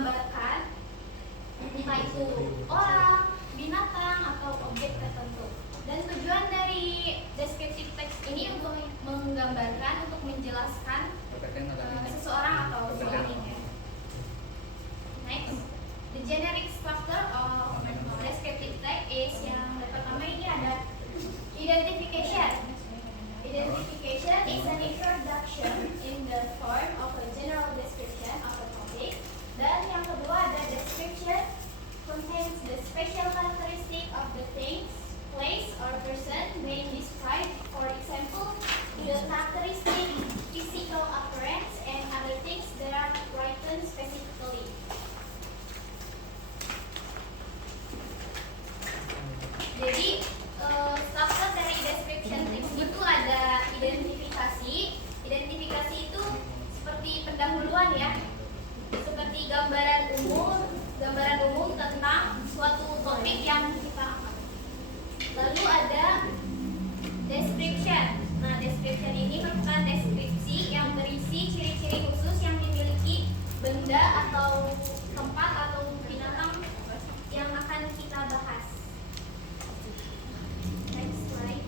menggambarkan entah itu orang, binatang, atau objek tertentu. Dan tujuan dari descriptive text ini untuk menggambarkan, untuk menjelaskan seseorang atau sesuatu. Next, the generic structure of descriptive text is yang pertama ini ada identification. Identification is an introduction in the form of a general description of a topic. Dan yang kedua ada description, contains the special characteristic of the things, place, or person being described. For example, the characteristic, physical appearance, and other things that are written specifically. Jadi struktur dari description text itu ada identifikasi. Identifikasi itu seperti pendahuluan ya, seperti gambaran umum tentang suatu topik yang kita angkat. Lalu ada description. Nah, description ini merupakan deskripsi yang berisi ciri-ciri khusus yang dimiliki benda atau tempat atau binatang yang akan kita bahas. Next slide.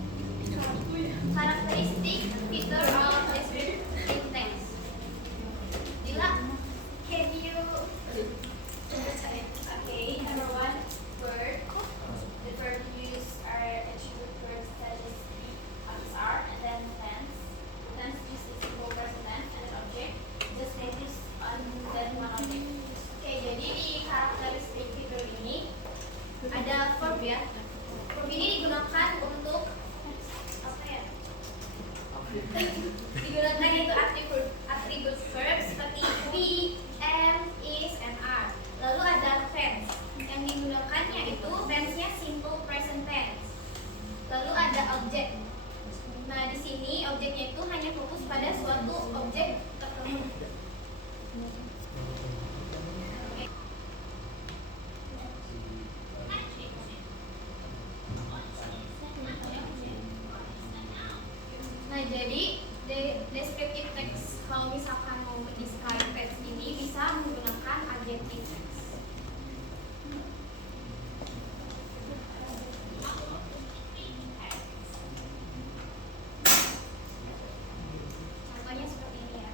Karakteristik feature of descriptive text. Dila, can you? Okay, number one, verb. The verb used are attribute verbs such as be, are, and then tense. Tense used is simple present tense and an object. Just focus on that one object. Okay, jadi di karakteristik fitur ini ada verb ya. Verb ini digunakan untuk apa ya? Digunakan itu atribut verb seperti be, am, is, and are. Lalu ada tense. Yang digunakannya itu tense-nya simple present tense. Lalu ada object. Nah, di sini objeknya itu hanya fokus pada suatu objek tertentu. Nah, jadi descriptive text kalau misalkan mau describe text ini bisa menggunakan adjective text. Contohnya seperti ini ya.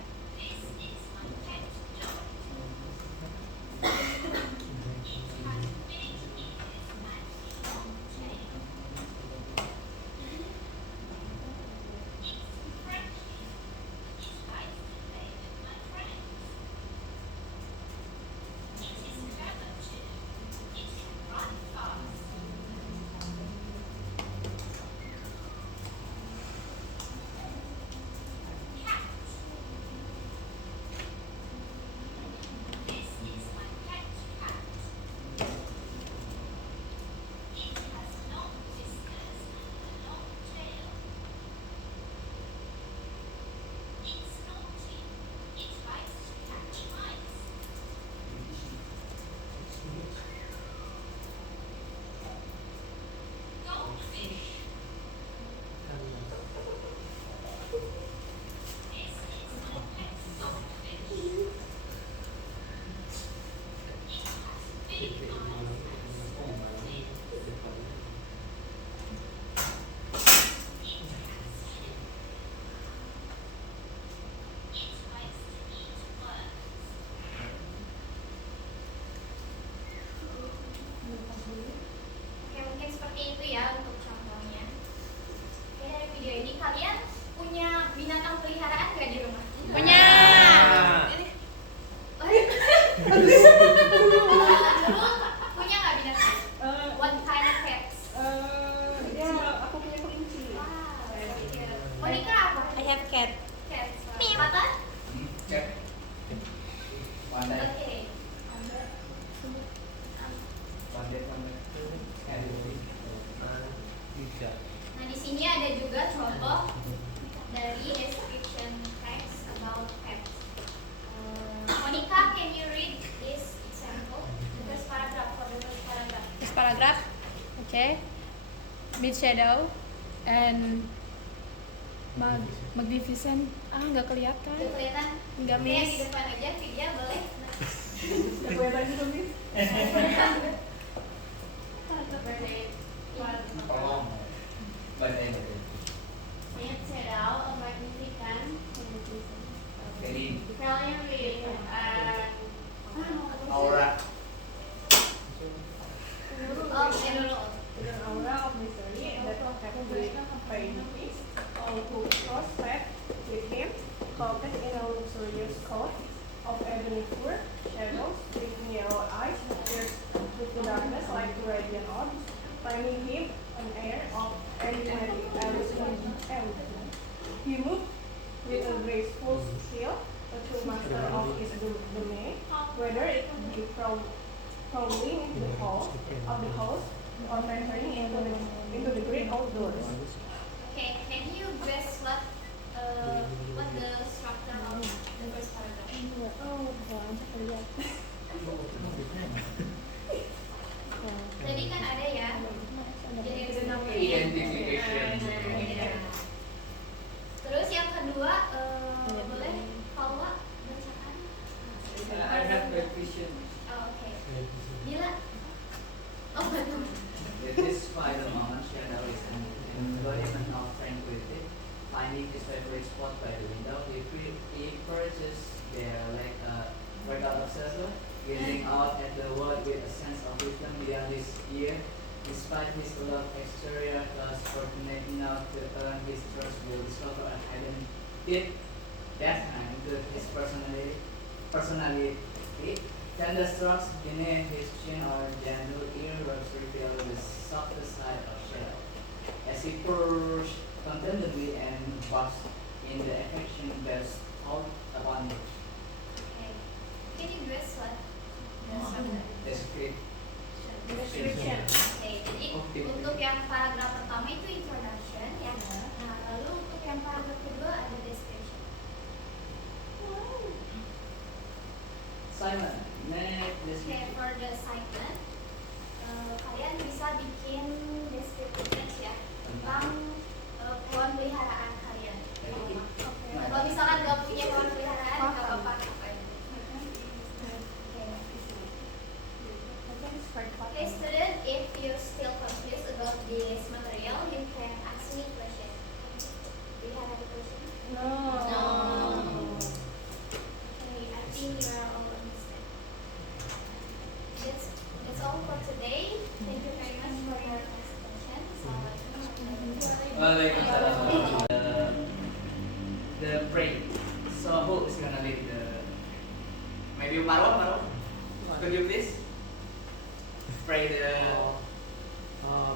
Oke, mungkin seperti itu ya untuk contohnya. Oke, dari video ini kalian punya binatang peliharaan nggak di rumah? Punya. Punya nggak binatang? What kind of pets? Ya, aku punya kelinci. Wow, Monica apa? I have cat. Cats. Apa? Cek. Pandai. Oke. Pandai. Nah, di sini ada juga contoh dari description text about pets. Monica, can you read this example? The first paragraph for the first paragraph. This paragraph, okay. Mid shadow and magnificent. Nggak kelihatan. Udah kelihatan? Nggak Oke, yang miss. di depan aja, Vidya boleh. kelihatan gitu nih. Tolong. Bacain aja. Meet Shadow, a magnificent, Jadi brilliantly, and aura. Oh, ini dulu. With an aura of mystery that captivates all who cross paths with him, coated in a luxurious coat of ebony fur, shadows with narrow eyes pierced with the darkness like the radiant orbs, finding him an air of enigmatic elegance. He moved with a graceful skill, a true master of his domain, whether it be from crawling into the halls of the house or venturing into the great outdoors. Okay, can you guess what the structure of the first paragraph? Jadi kan ada ya. Identification. Terus yang kedua, boleh Paula bacakan? I have a question. Oh, oke. Bila? Oh, betul. Despite the moment, Shadow is an embodiment of tranquility. Finding his favorite spot by the window, he perches there like a breakout obsessor, gazing out at the world with a sense of wisdom beyond his year. Despite his beloved exterior, thus fortunate enough to earn his trust, will discover a hidden deep depth into his personality. Thunderstruck beneath his chin or gentle earlobes reveal the softer side of Shadow. As he perched contentedly and basks in the affection bestowed upon him. Okay. Can you guess what the structure? Description. Description. Oke, jadi untuk yang paragraf pertama itu introduction ya. Nah, lalu untuk yang paragraf kedua ada description. Simon, next Oke, description. for the segment, kalian bisa bikin description ya tentang hewan peliharaan kalian. Kalau misalkan nggak punya hewan peliharaan, nggak apa-apa. Okay, student, if you're still confused about this material, you can ask me question. Do you have any question? No. Okay, I think you are all understand. That's all for today. Thank you very much for your attention. Assalamualaikum warahmatullahi The pray. So who is gonna lead the? Maybe Marwan. Could you please pray the?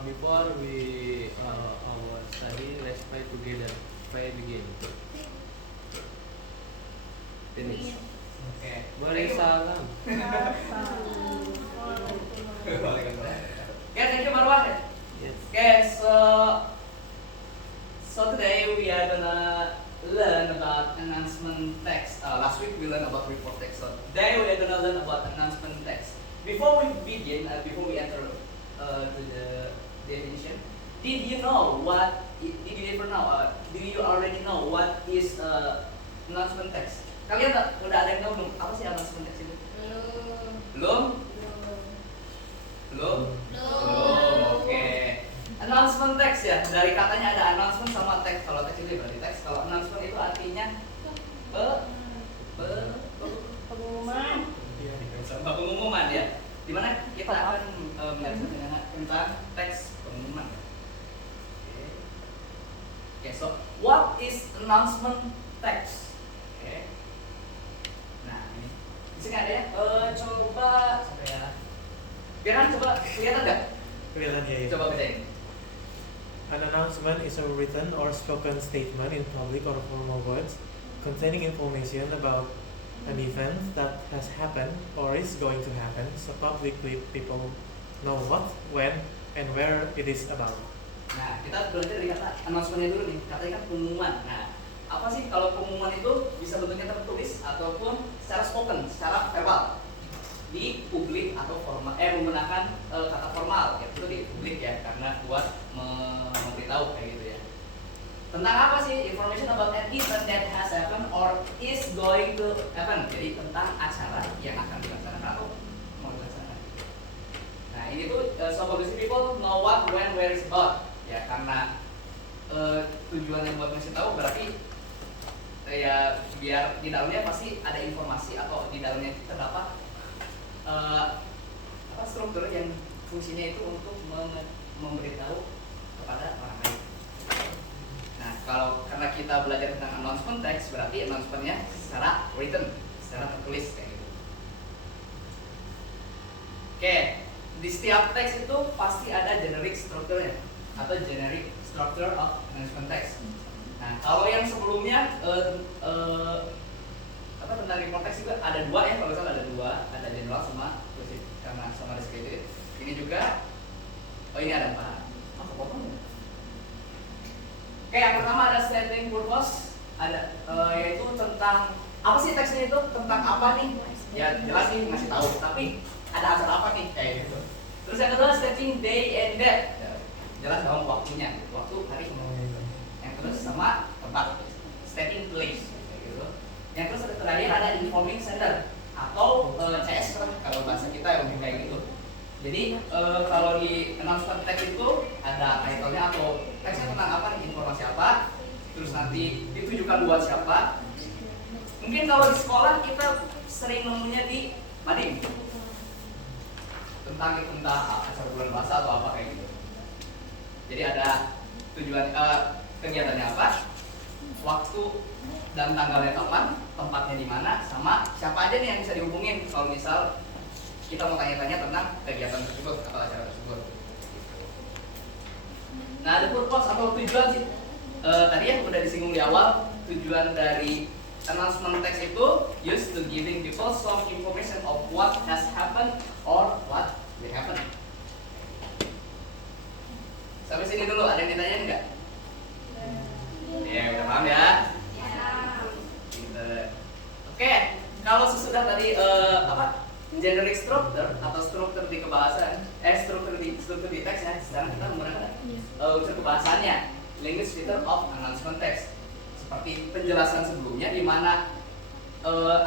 Before we our study, let's pray together. Pray begin. Finish. Okay. Waalaikumsalam. Okay, thank you Marwan. Yes. Okay, so today we are gonna learn about announcement text. Last week we learned about report text. So today we are gonna learn about announcement text. Before we begin, before we enter to the definition, did you know what? Did you ever know? Do you already know what is announcement text? Kalian udah ada yang tahu belum? Apa sih announcement text itu? Belum? Belum? Oke. Announcement text ya. Dari katanya ada announcement sama text. Kalau text itu berarti teks. Kalau announcement itu artinya Pengumuman. sama pengumuman ya. Dimana kita akan melihat tentang teks pengumuman. Oke, so what is announcement text? Oke. Nah, ini. Di sini ada ya. Coba sampai ya. Biaran coba kelihatan nggak? Kelihatan ya. Coba bacain. An announcement is a written or spoken statement in public or formal words containing information about an event that has happened or is going to happen, so publicly people know what, when, and where it is about. Nah, kita belajar dari kata announcement-nya dulu nih. Katanya kan pengumuman. Nah, apa sih kalau pengumuman itu bisa bentuknya tertulis ataupun secara spoken, secara verbal di publik atau formal, menggunakan kata formal, ya itu di publik ya, karena buat memberitahu kayak gitu ya. Tentang apa sih? Information about an event that has happened or is going to happen. Jadi tentang acara yang akan dilaksanakan atau mau dilaksanakan. Nah ini tuh so publicity people know what, when, where is about. Ya karena tujuannya buat ngasih tahu berarti ya biar di dalamnya pasti ada informasi atau di dalamnya terdapat struktur yang fungsinya itu untuk memberitahu kepada orang lain. Nah, kalau karena kita belajar tentang announcement text, berarti announcement-nya secara written, secara tertulis kayak gitu. Oke, di setiap teks itu pasti ada generic strukturnya atau generic structure of announcement text. Nah, kalau yang sebelumnya tentang report text juga ada dua ya, kalau misalnya ada dua, ada general sama karena sama descriptive. Ini juga, ini ada 4. Oke, yang pertama ada stating purpose, ada yaitu tentang apa sih teksnya itu, tentang apa nih? Ya jelas nih ngasih tahu, tapi ada acara apa nih kayak gitu. Terus yang kedua stating day and date, ya, jelas dong waktunya, waktu hari. Yang terus sama tempat, stating place kayak gitu. Yang terus terakhir ada informing sender atau CS kalau bahasa kita yang lebih kayak gitu. Jadi kalau di announcement text itu ada title-nya atau teksnya tentang apa nih, informasi apa, terus nanti ditujukan buat siapa. Mungkin kalau di sekolah kita sering nemunya di mading tentang acara bulan puasa atau apa kayak gitu. Jadi ada tujuan kegiatannya apa, waktu dan tanggalnya kapan, tempatnya di mana, sama siapa aja nih yang bisa dihubungin kalau misal kita mau tanya-tanya tentang kegiatan tersebut atau acara tersebut. Nah, ada purpose atau tujuan sih. Tadi yang udah disinggung di awal, tujuan dari announcement text itu used to giving people some information of what has happened or what will happen. Sampai sini dulu, ada yang ditanya enggak? Ya, udah paham ya? Oke, kalau sesudah tadi generic structure atau struktur di kebahasan, struktur di teks ya. Sekarang kita menggunakan unsur kebahasannya, language feature of announcement text. Seperti penjelasan sebelumnya, di mana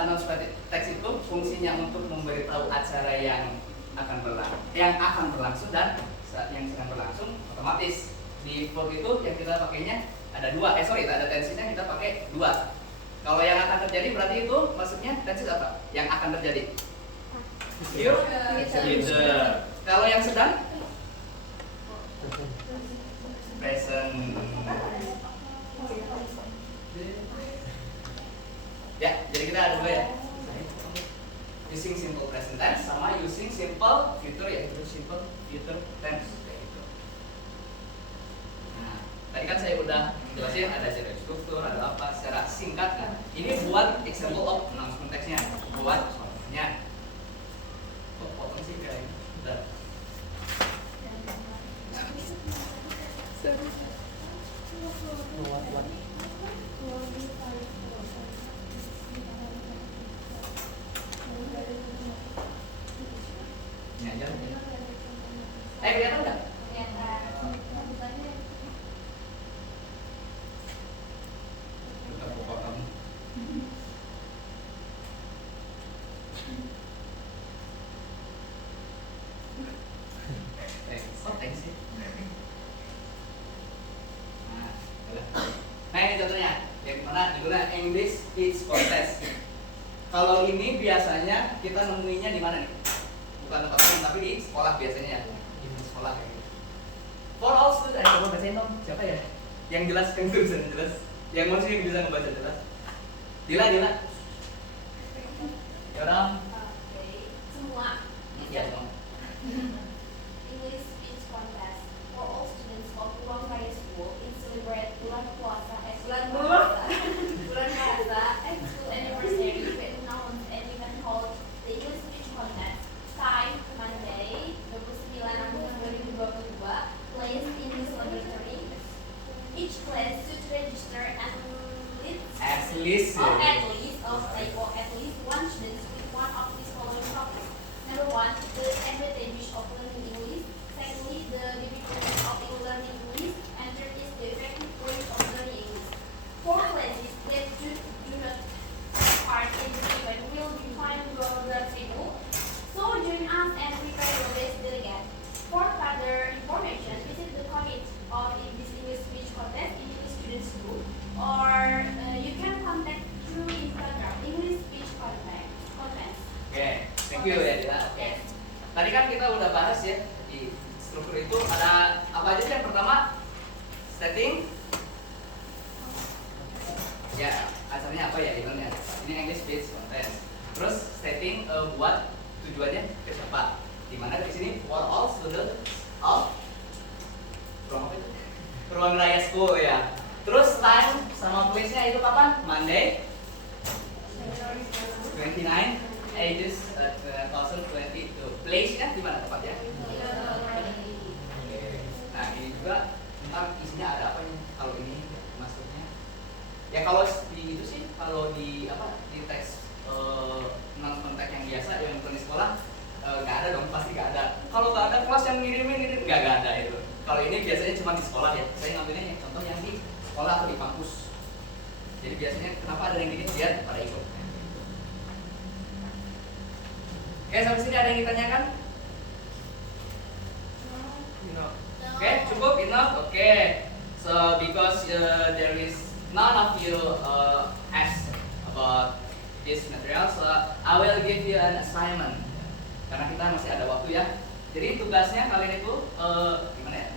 announcement text itu fungsinya untuk memberitahu acara yang akan berlangsung dan yang sedang berlangsung otomatis. Di verb itu yang kita pakainya ada ada tensinya kita pakai 2. Kalau yang akan terjadi berarti itu maksudnya tensi apa? Yang akan terjadi. Future. Kalau yang sedang present. Ya, jadi kita ada 2 ya. Using simple present tense sama using simple future ya, simple future tense kayak gitu. Nah, tadi kan saya udah jelasin ada generic struktur, ada apa secara singkat kan. Ini buat example of announcement text-nya, buat contohnya. Potong sih kayak gitu. Ini aja. Kelihatan nggak? Tetap potong. Thanks sih. Nah ini contohnya, yang mana digunakan English Speech Contest. Kalau ini biasanya kita nemuinya di mana nih? Bukan tempat lain, tapi di sekolah biasanya, di sekolah kayak gitu. For all students, coba bacain dong, siapa ya? Yang jelas, yang tulisan jelas, yang maksudnya bisa ngebaca jelas. Dila. Ya orang. Semua. Iya dong. English Speech Contest for all students of Pulang Raya School in celebrate bulan puasa and school anniversary to announce an event called the English Speech Contest. Time Monday 29 Agustus 2022. Place in this laboratory. Each class should register at least one student with one of these following topics. Number 1, the advantage of learning English. Secondly, the difficulties of learning English. And third is the effective way of learning kan kita udah bahas ya di struktur itu ada apa aja sih? Yang pertama setting. Ya, asalnya apa ya eventnya? Ini English based content. Terus setting buat tujuannya ke siapa? Dimana dari sini for all students of Ruang Raya School ya. Terus time sama place-nya itu kapan? Monday 29 ages 2022. Place-nya di mana tepatnya? Oke. Nah, ini juga tentang isinya ada apa nih kalau ini maksudnya? Ya kalau di itu sih, kalau di apa di teks non konteks yang biasa yang bukan di sekolah nggak ada dong, pasti nggak ada. Kalau nggak ada kelas yang ngirimin nggak ada itu. Kalau ini biasanya cuma di sekolah ya. Saya ngambilnya yang contoh yang di sekolah atau di kampus. Jadi biasanya kenapa ada yang gini biar pada ikut. Oke, sampai sini ada yang ditanyakan? Oke, cukup enough. Oke. So because there is none of you asked about this material, so I will give you an assignment. Karena kita masih ada waktu ya. Jadi tugasnya kalian itu gimana ya?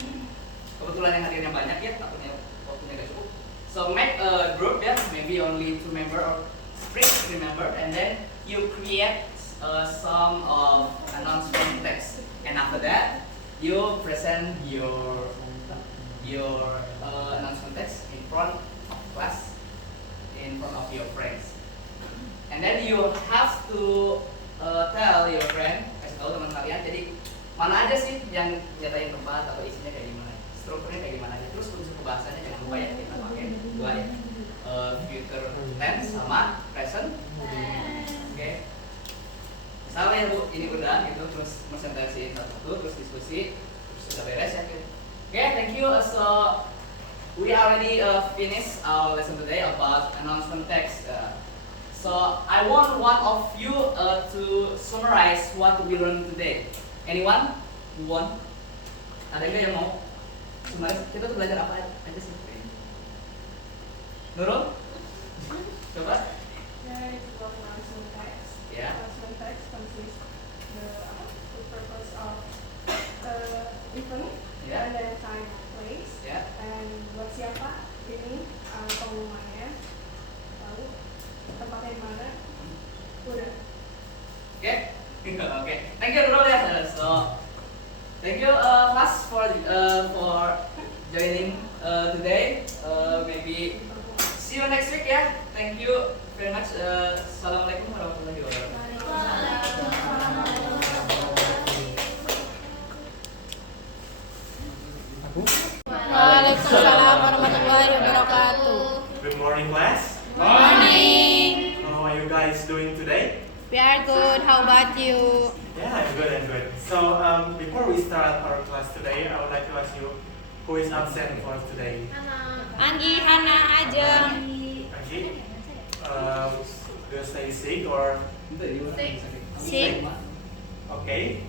Kebetulan yang hadirnya banyak ya, takutnya waktunya gak cukup. So make a group ya, maybe only 2 member or 3 member, and then you create some announcement text. And after that, you present your announcement text in front of class, in front of your friends. And then you have to tell your friend, kasih tahu teman kalian, jadi mana aja sih yang nyatain tempat atau isinya kayak gimana, strukturnya kayak gimana aja. Terus unsur pembahasannya jangan lupa ya, kita pakai 2 ya, future tense sama present. Oke. Misalnya ya Bu, ini udah gitu, terus presentasiin satu-satu, terus diskusi, terus sudah beres ya. Oke, thank you. So we already finished our lesson today about announcement text. So I want one of you to summarize what we learned today. Anyone who want? Ada nggak yang mau summarize? Kita tuh belajar apa aja sih? Nurul? Coba. There is one announcement text. Yeah. Announcement text consists the purpose of event Yeah. and then time, place, Yeah. and buat siapa ini pengumumannya, lalu tempatnya di mana, udah. Okay. Okay. Thank you Nurul ya. So thank you class for joining today. Maybe see you next week ya. Thank you very much. Assalamualaikum warahmatullahi wabarakatuh. Waalaikumsalam warahmatullahi wabarakatuh. Good morning, class. Morning. How are you guys doing today? We are good. How about you? Yeah, I'm good. I'm good. So before we start our class today, I would like to ask you who is absent for today. Anggi, Hana, Ajeng. Angie, do you stay sick or Sick. okay?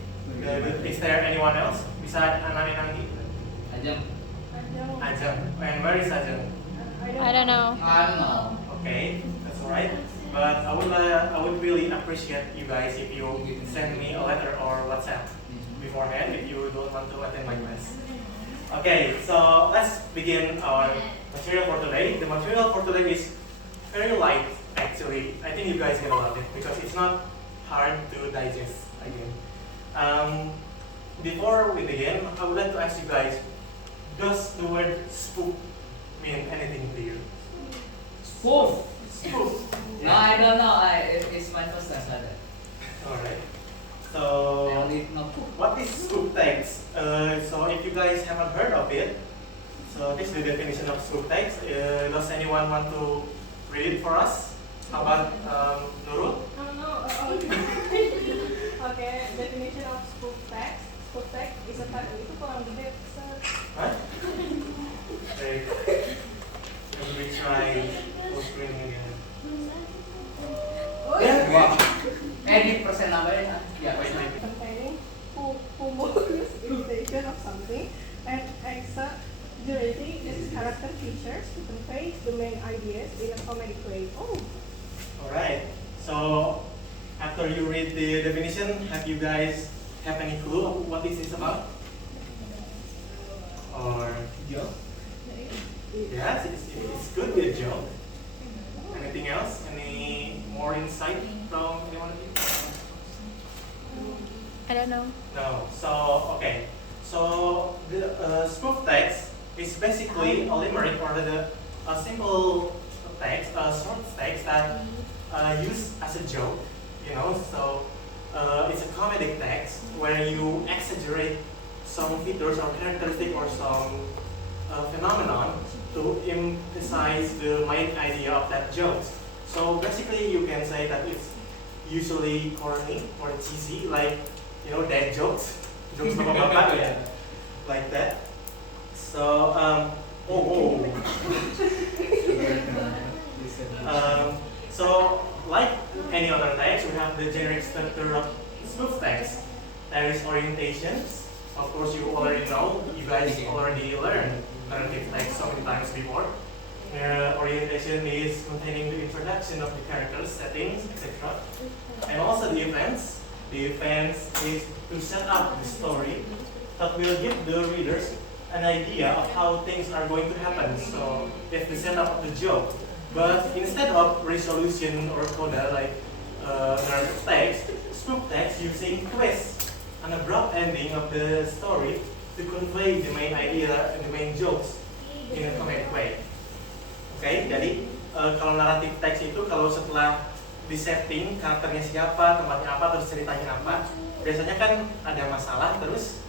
Is there anyone else besides Anani Anggi? Ajeng. Ajeng. And where is Ajeng? I don't know. I don't know. Okay, that's alright. But I would really appreciate you guys if you send me a letter or WhatsApp beforehand if you don't want to attend my class. Okay, so let's begin our material for today. The material for today is very light actually. I think you guys gonna love it because it's not hard to digest again. Before we begin, I would like to ask you guys, does the word spook mean anything to you? Spoof. Spook. No, I don't know. It's my first time started. Alright. I So only know poop. what is scoop text? So if you guys haven't heard of it, so this is the definition of scoop text. Does anyone want to read it for us? How about Nurul? Okay, definition of spoof text. Spoof text is a type itu kurang gede. Huh? Okay. Let me try full screen again. Wow. Edit persen namanya. Ya, wait. Containing humorous imitation of something and exaggerating its character features to convey the main ideas in a comedic way. Oh, Alright. So after you read the definition, have you guys have any clue of what this is about? Or yes, it's could be a joke. Anything else? Any more insight from anyone of you? I don't know. No. So okay. So the spoof text is basically a limerick or a simple text, a short text that used as a joke. You know, so it's a comedic text where you exaggerate some features or characteristic or some phenomenon to emphasize the main idea of that joke. So basically, you can say that it's usually corny or cheesy, like dad jokes, jokes bapak-bapak, yeah, like that. So so like any other text, we have the generic structure of spoof text. There is orientations. Of course, you already know. You guys already learned narrative text so many times before. Orientation is containing the introduction of the characters, settings, etc. And also the events. The events is to set up the story that will give the readers an idea of how things are going to happen. So it's the setup of the joke. But instead of resolution or coda like narrative text, spoof text using twist, an abrupt ending of the story to convey the main idea and the main jokes in a comedic way. Oke, jadi kalau naratif teks itu kalau setelah di setting karakternya siapa, tempatnya apa, terus ceritanya apa, biasanya kan ada masalah terus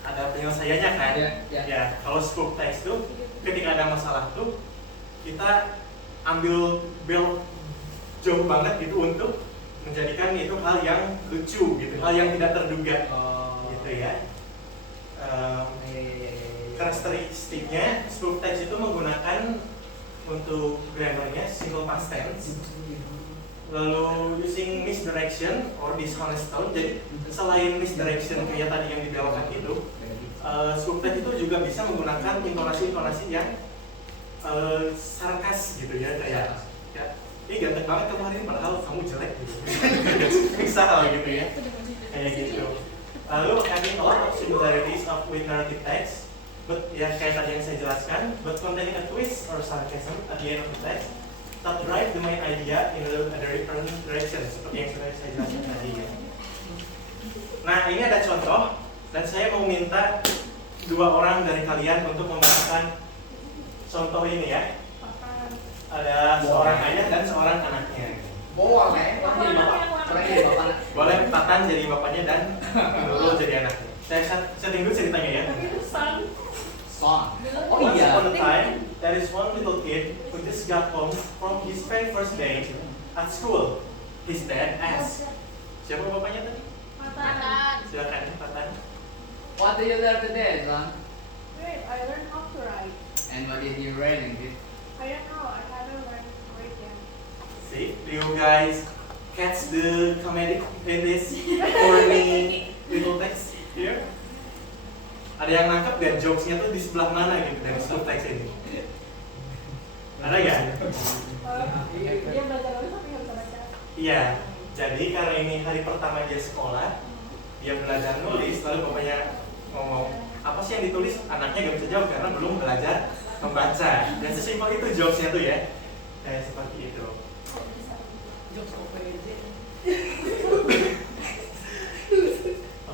ada penyelesaiannya kan? Ya, kalau spoof text itu ketika ada masalah tuh kita ambil build jauh banget gitu untuk menjadikan itu hal yang lucu gitu, hal yang tidak terduga gitu ya. Karakteristiknya spoof text itu menggunakan untuk grammarnya simple past tense, lalu using misdirection or dishonest tone. Jadi selain misdirection kayak tadi yang dibelokkan itu, spoof text itu juga bisa menggunakan intonasi-intonasi yang sarkas gitu ya, kayak ini ganteng banget kamu hari ini padahal kamu jelek gitu. Misal gitu ya, kayak gitu. Lalu having a lot of similarities with narrative text, but ya kayak tadi yang saya jelaskan, but containing a twist or sarcasm at the end of the text that drive the main idea in a different direction, seperti yang sudah saya jelaskan tadi ya. Nah, ini ada contoh dan saya mau minta dua orang dari kalian untuk membacakan contoh ini ya. Ada seorang ayah dan seorang anaknya. Boleh Tatan jadi bapaknya dan Nurul jadi anaknya. Saya setting dulu ceritanya ya. Song. Once upon a time, there is one little kid who just got home from his very first day at school. His dad asked, siapa bapaknya tadi? Tatan. Silakan Tatan. What did you learn today, son? Great, I learned how to write. And what did you read? I don't know, I haven't learned to read yet. See, do you guys catch the comedic in this corny little text here? Ada yang nangkep dan jokesnya tuh di sebelah mana gitu dari spoof text ini? Ada ya? Dia belajar nulis tapi nggak bisa baca. Iya, jadi karena ini hari pertama dia sekolah, dia belajar nulis, lalu bapaknya ngomong, apa sih yang ditulis? Anaknya gak bisa jawab karena belum belajar membaca. Dan sesimpel itu jokesnya tuh ya, kayak seperti itu.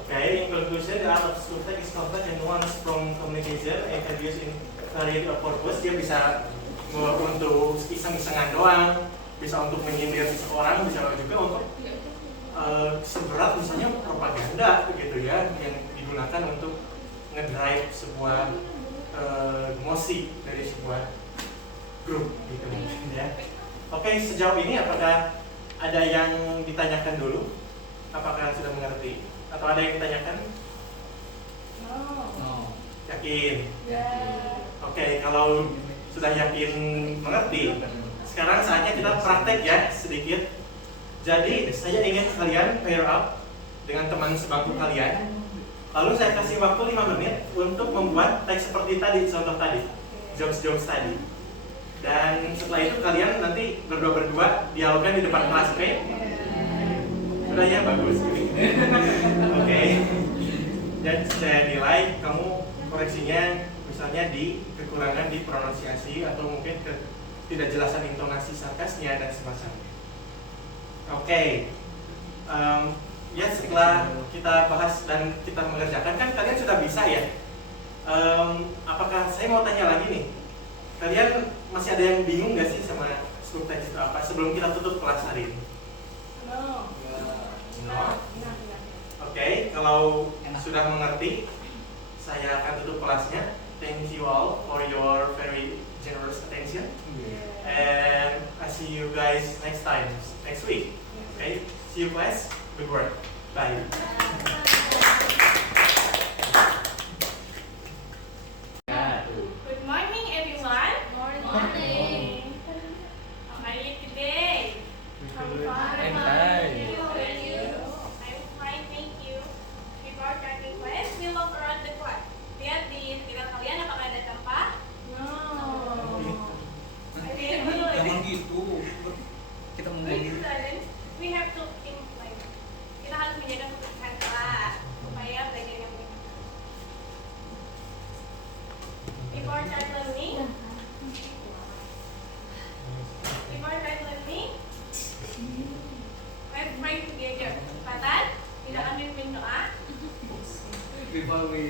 Okay, in conclusion, the art of spoof text is complex and nuanced from communication and can be used in variety of purpose. Dia bisa untuk iseng-isengan doang, bisa untuk menyindir seseorang, bisa juga untuk seberat misalnya propaganda gitu ya, yang digunakan untuk ngedrive sebuah emosi dari sebuah grup gitu mungkin ya. Oke, sejauh ini apakah ada yang ditanyakan dulu? Apakah sudah mengerti? Atau ada yang ditanyakan? No. Yakin? Yeah. Oke, kalau sudah yakin mengerti, sekarang saatnya kita praktek ya sedikit. Jadi saya ingin kalian pair up dengan teman sebangku kalian. Lalu saya kasih waktu 5 menit untuk membuat teks seperti tadi, contoh tadi, jokes-jokes tadi. Dan setelah itu kalian nanti berdua-berdua dialogkan di depan kelas, oke? Sudah Tandanya bagus. Oke. Dan saya nilai kamu koreksinya misalnya di kekurangan di pronunsiasi atau mungkin ketidakjelasan intonasi sarkasnya dan semacamnya. Oke. Ya setelah kita bahas dan kita mengerjakan kan kalian sudah bisa ya. Apakah saya mau tanya lagi nih? Kalian masih ada yang bingung nggak sih sama subtext itu apa sebelum kita tutup kelas hari ini? No. No. Oke, kalau sudah mengerti, saya akan tutup kelasnya. Thank you all for your very generous attention. And I see you guys next time, next week. Okay, see you class. Good work. Bye. Good morning, everyone. Morning. How are you today? I'm fine. I'm fine, thank you. Before starting class, we look around the class. Lihat di sekitar kalian apakah ada sampah? No. Okay, good. Jangan gitu. Kita mau Good students, we have to implement. Kita harus menjaga kebersihan kelas supaya belajar yang menyenangkan. Before start learning, let's pray together. Kesempatan, kita akan memimpin doa. Before we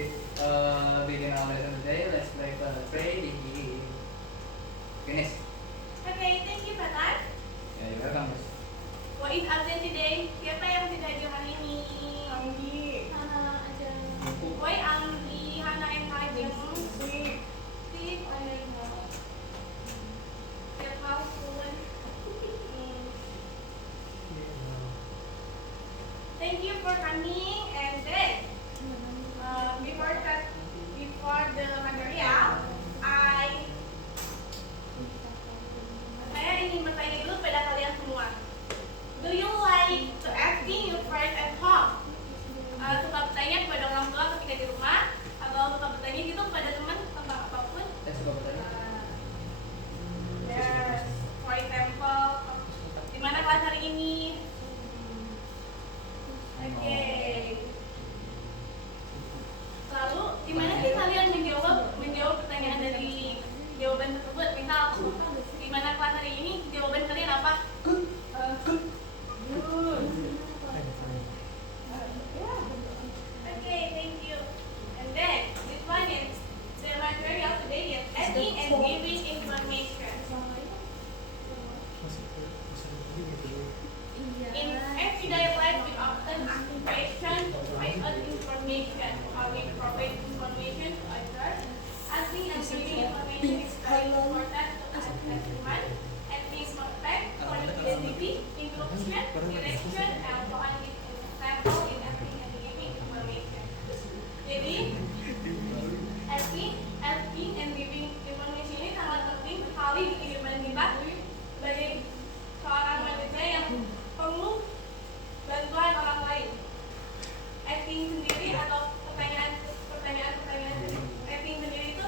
begin our lesson today, let's pray di finish. Okay, thank you, Patan. Ya, you're welcome. What is absent today? Siapa yang tidak hadir hari ini? Anggi. Hana aja. Why Anggi, Hana, and Kajeng? Sweet. Sick, oh my god. Siap mau pun. Thank you for coming, and then before the material, saya ingin bertanya dulu pada kalian semua. Do you like to asking your friends at home? Suka bertanya kepada orang tua ketika di rumah, atau suka bertanya gitu kepada teman tentang apapun? Saya suka bertanya. Yes. For example, di mana kelas hari ini? Oke. Lalu, di mana sih kalian menjawab pertanyaan dari jawaban tersebut? Misal, di mana kelas hari ini? Jawaban kalian apa? Good. Okay, thank you. And then, this one is the material today is asking and giving information. In everyday life, we often ask questions to find out information or we provide information to others. Asking and giving information is very important to us as humans. Asking prospect, identity, inclusion, direction, and so on is example in asking and giving information. Jadi, asking and giving information ini sangat penting sekali di kehidupan kita sebagai seorang manusia yang perlu bantuan orang lain. Asking sendiri atau pertanyaan asking sendiri itu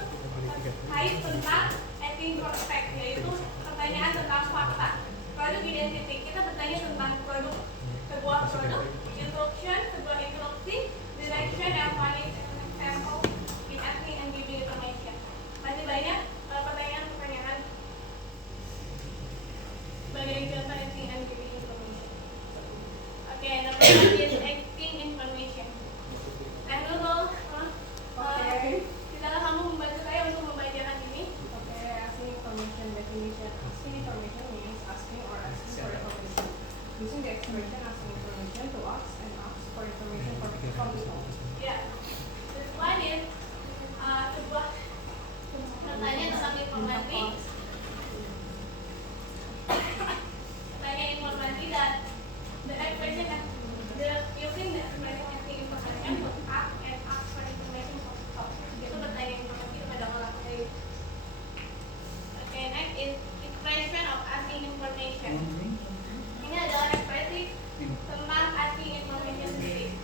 terkait tentang asking prospect, yaitu pertanyaan tentang fakta. Produk identity, kita bertanya tentang produk, sebuah produk, instruction, sebuah instruksi, direction, and one example in asking and giving information. Masih banyak pertanyaan-pertanyaan sebagai contoh asking and giving information. Okay, number one is asking information. And dulu, silakan kamu membantu saya untuk membacakan ini. Okay, asking information definition. Asking information means asking or asking for information. Using the expression asking information to ask and ask for information from people. Ya, this one is sebuah pertanyaan tentang informasi. Pertanyaan informasi dan the expression using the expression asking information to ask and ask for information from people. Itu bertanya informasi kepada orang lain. Okay, next is expression of asking information. Ini adalah ekspresi tentang asking information sendiri.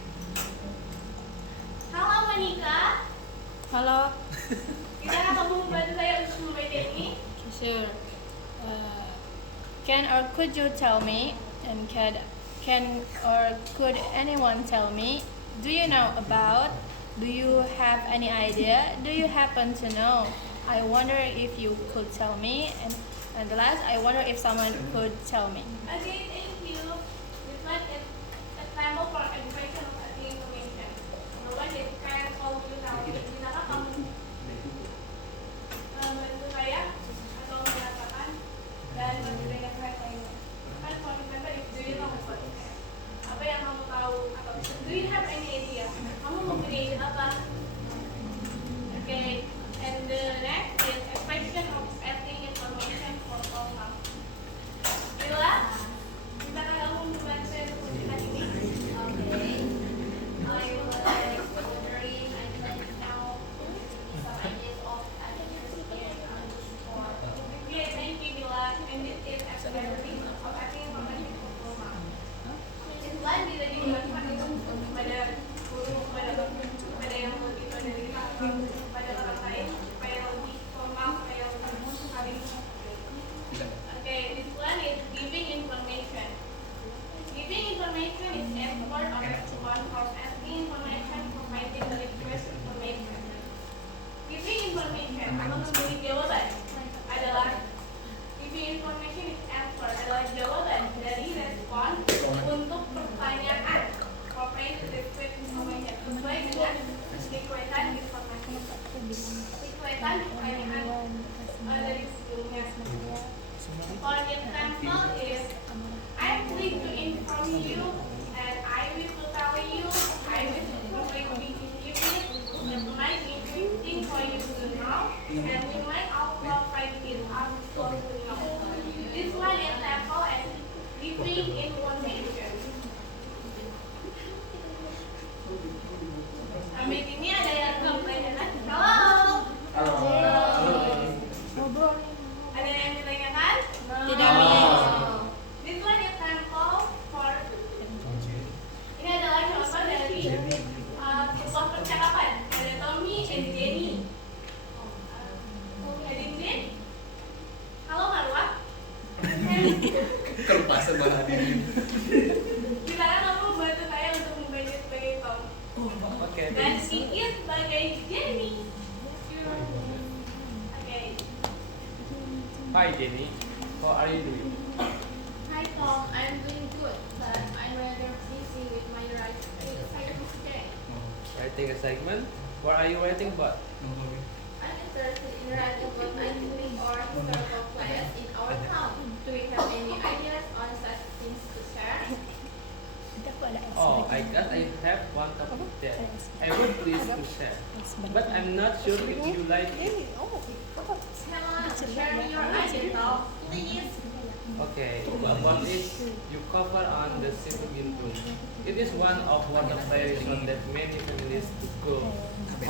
Halo Monica, Hello. bisakah kamu membantu saya untuk membaca ini? Sure. Can or could you tell me and Can or could anyone tell me? Do you know about? Do you have any idea? Do you happen to know? I wonder if you could tell me. And the last, I wonder if someone could tell me. Okay, thank you. This one is a sample for education of information. The one is kind of you tahu. Bisakah kamu membantu saya atau mengatakan dan memberikan saya lainnya? Kan for example, if do you know about it? Apa yang kamu tahu atau do you have any idea? Kamu mempunyai ide apa? Okay, and the next is expression of asking information for all now. Bila, bisakah kamu membantu untuk memberikan ini? Okay. I was wondering, I'd like to know some ideas of adventures in sport. Okay, thank you, Bila. And this is expression of asking information for all now. Islam tidak digunakan untuk kepada guru, kepada yang lebih tua dari kita, atau kepada orang lain supaya lebih formal, supaya lebih saling. Okay, this one is giving information. Giving information is effort of one from asking information, providing the request information. Giving information atau memberi jawaban adalah giving information is answer adalah jawaban dari respon untuk pertanyaan. Provide the request information sesuai dengan requestan informasi. Requestan pertanyaan dari sebelumnya. For example is I'm pleased to inform you and I wish to tell you, I wish to provide with you that might be interesting for you to know and we might also provide it up to know. This one example is giving information. Ambil ini ada yang bertanya. Halo. Ada yang ditanyakan? Tidak. This one example for ini adalah contoh dari sebuah percakapan ada Tommy and Jenny. Adin, halo Marwah. Kerupasan malah diri. Silakan kamu bantu saya untuk membaca sebagai Tom Oke. dan Kiki sebagai Jenny. Oke. Hi Jenny, how are you doing? Hi Tom, I'm doing good, but I'm rather busy with my writing assignment today. Writing assignment? What are you writing about? I'm interested in writing about iconic or historical players in our town. Do you have any ideas on such things to share? Oh, I guess I have one topic that I would please to share, but I'm not sure if you like it. Come on, share me your idea, Tom, please. Okay, what is you cover on the Simple Room? It is one of water plays that many families to go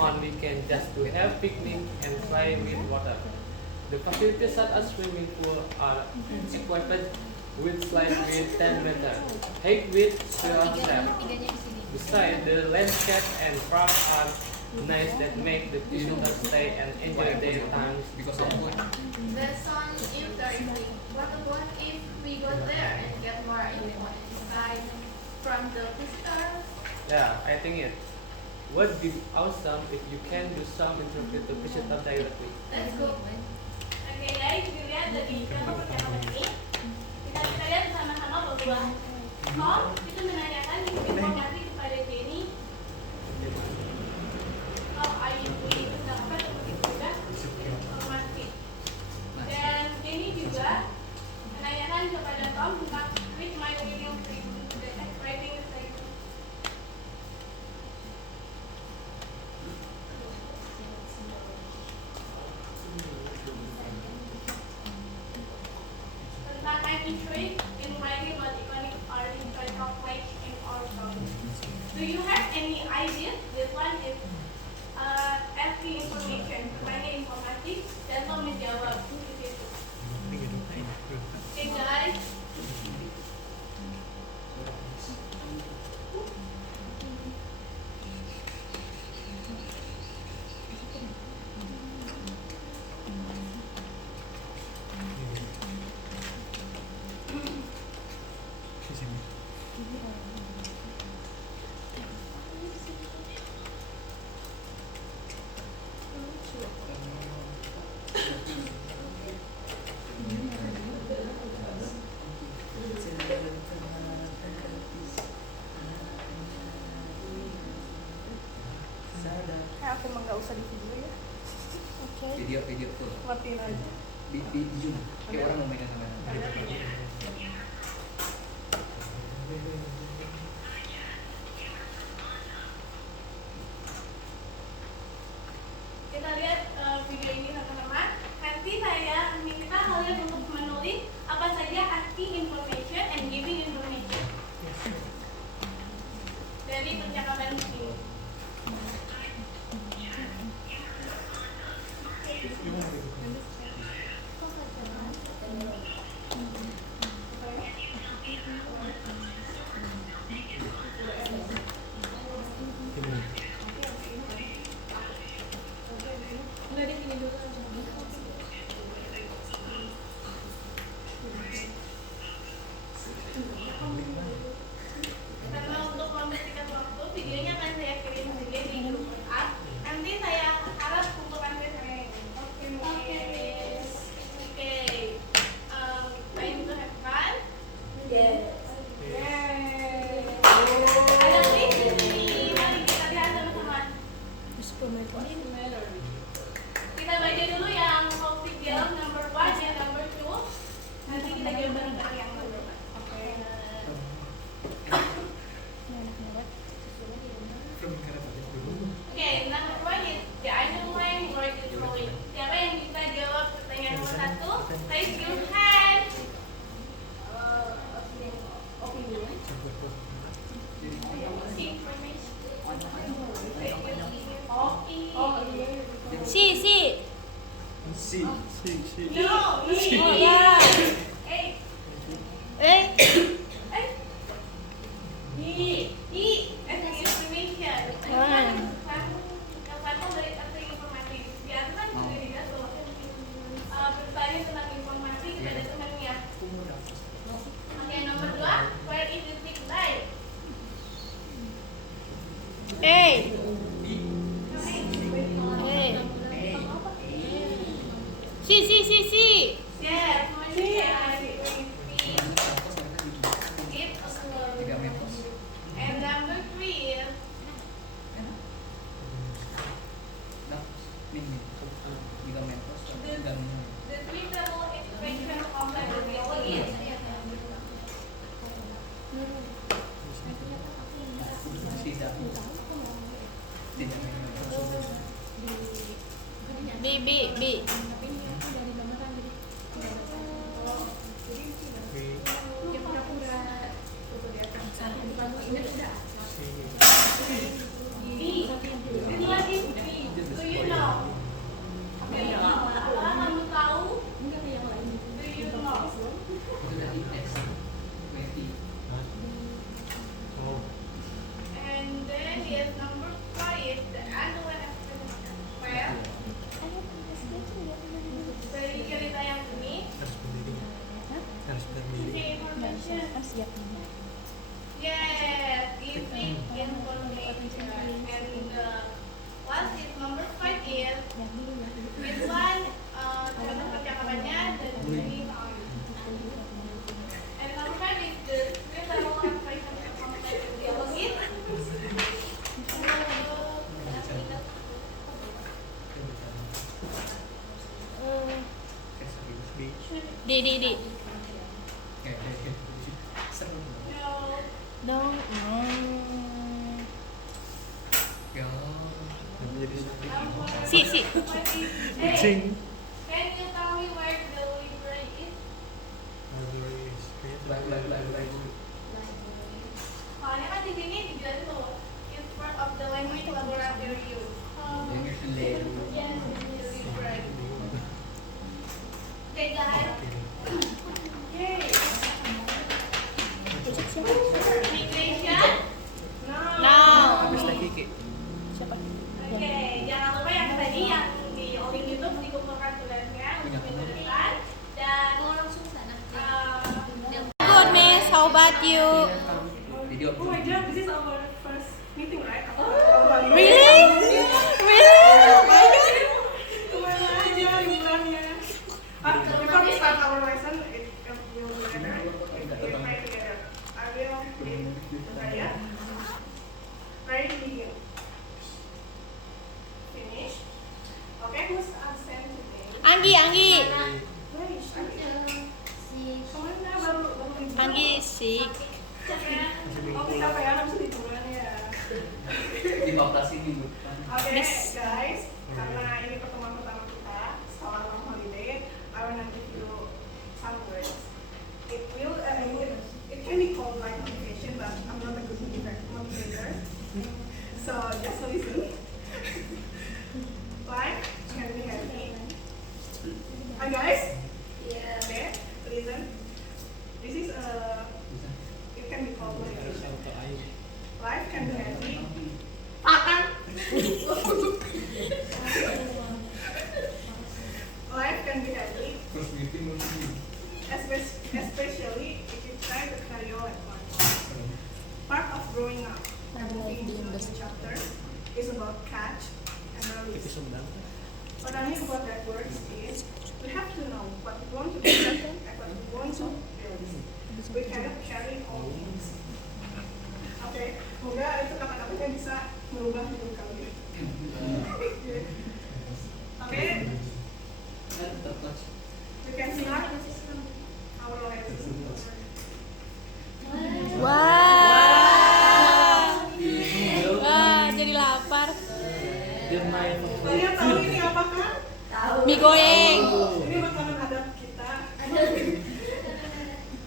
on weekend just to have picnic and play with water. The facilities such as swimming pool are equipped with slides with 10 meter height with 12 steps. Besides, the landscape and park are nice that make the visitors stay and enjoy their time because of food. That sounds interesting. What about if we go there and get more insight from the visitors? Yeah, I think it would be awesome if you can do some interpret the visitor directly. Let's go. Oke guys, dilihat dari contoh percakapan ini bisa kita lihat bersama-sama bahwa Tom itu menanyakan informasi kepada Jenny. How are you doing? Dapat untuk juga informasi. Dan Jenny juga menanyakan kepada Tom tentang which my opinion writing statement. Tentang I'm intrigued in writing about iconic or historical place in our town. Do you have any ideas? This one is asking information, tanya informasi, dan Tom menjawab di situ. Okay guys. aku mah nggak usah di video ya. Okay. Video tuh Matiin aja. di Zoom kayak orang mau mainan sama Kita lihat video ini teman-teman. Nanti saya minta kalian untuk menulis apa saja asking information and giving information dari percakapan ini. Karena untuk membersihkan waktu, videonya akan saya kirim juga di grup WhatsApp. Nanti saya harap untuk anda saya ini. Oke. Time to have fun. Yes. Ada link di sini. Mari kita lihat sama-sama. Kita baca dulu yang topik dialog number 1 dan number 2. Nanti kita jawab bareng yang number 1. Oke, number 1 is the underlying word is flowing. Siapa yang bisa jawab pertanyaan nomor 1? Raise your hand. Si. No, Oh ya. Hey. Information. Yang pertama dari asli informasi. Biasa kan juga digatur. Bertanya tentang informasi kepada temannya. Oke, nomor 2. Where is the sick light? Hey. Si. Yes, give a clue. And number 3 is the three double expression of biology is B. B. This one is B. Do you know? Apakah kamu tahu? Do you know? And then is number 5, the underlying expression. Well, dari cerita yang ini, information. Yes, giving information. And the last is number 5 is which one contoh percakapannya dan ini and number 5 is the three level expression of complex dialogis. D. No. No. Si. Hey, can you tell me where the library is? Soalnya kan di sini dijelasin tuh, it's part of the language laboratory use. Yes, library. Okay, guys. Yay. Migration. No. Oke, jangan lupa yang tadi yang di link YouTube dikumpulkan tugasnya untuk minggu depan dan langsung sana. Good, Miss. How about you? Oh my god, this is our first meeting, right? Really? Oh my God. Kemana aja liburannya? Before we start our lesson, it will be better if we play together. I will lead saya. Ready to begin. Okay. operasi minggu depan. Oke, guys, karena ini pertemuan pertama kita setelah long holiday, I wanna give you some words. It can be called like motivation, but I'm not a good motivator. So just listen. Life can be happy. Hi guys. Yeah. Okay, listen. This is it can be called motivation. Life can be happy. Akan. Life can be happy, Terus meeting mungkin. especially if you try to carry on at once. Part of growing up, moving into a new chapter, is about catch and release. What I mean about that word is we have to know what we want to do and what we want to release. We cannot carry all things. Oke, semoga itu kata-katanya bisa merubah hidup kalian. Oke, we can start our lesson. Wah, jadi lapar. Kalian tahu ini apa kan? Mie goreng. Ini makanan adat kita.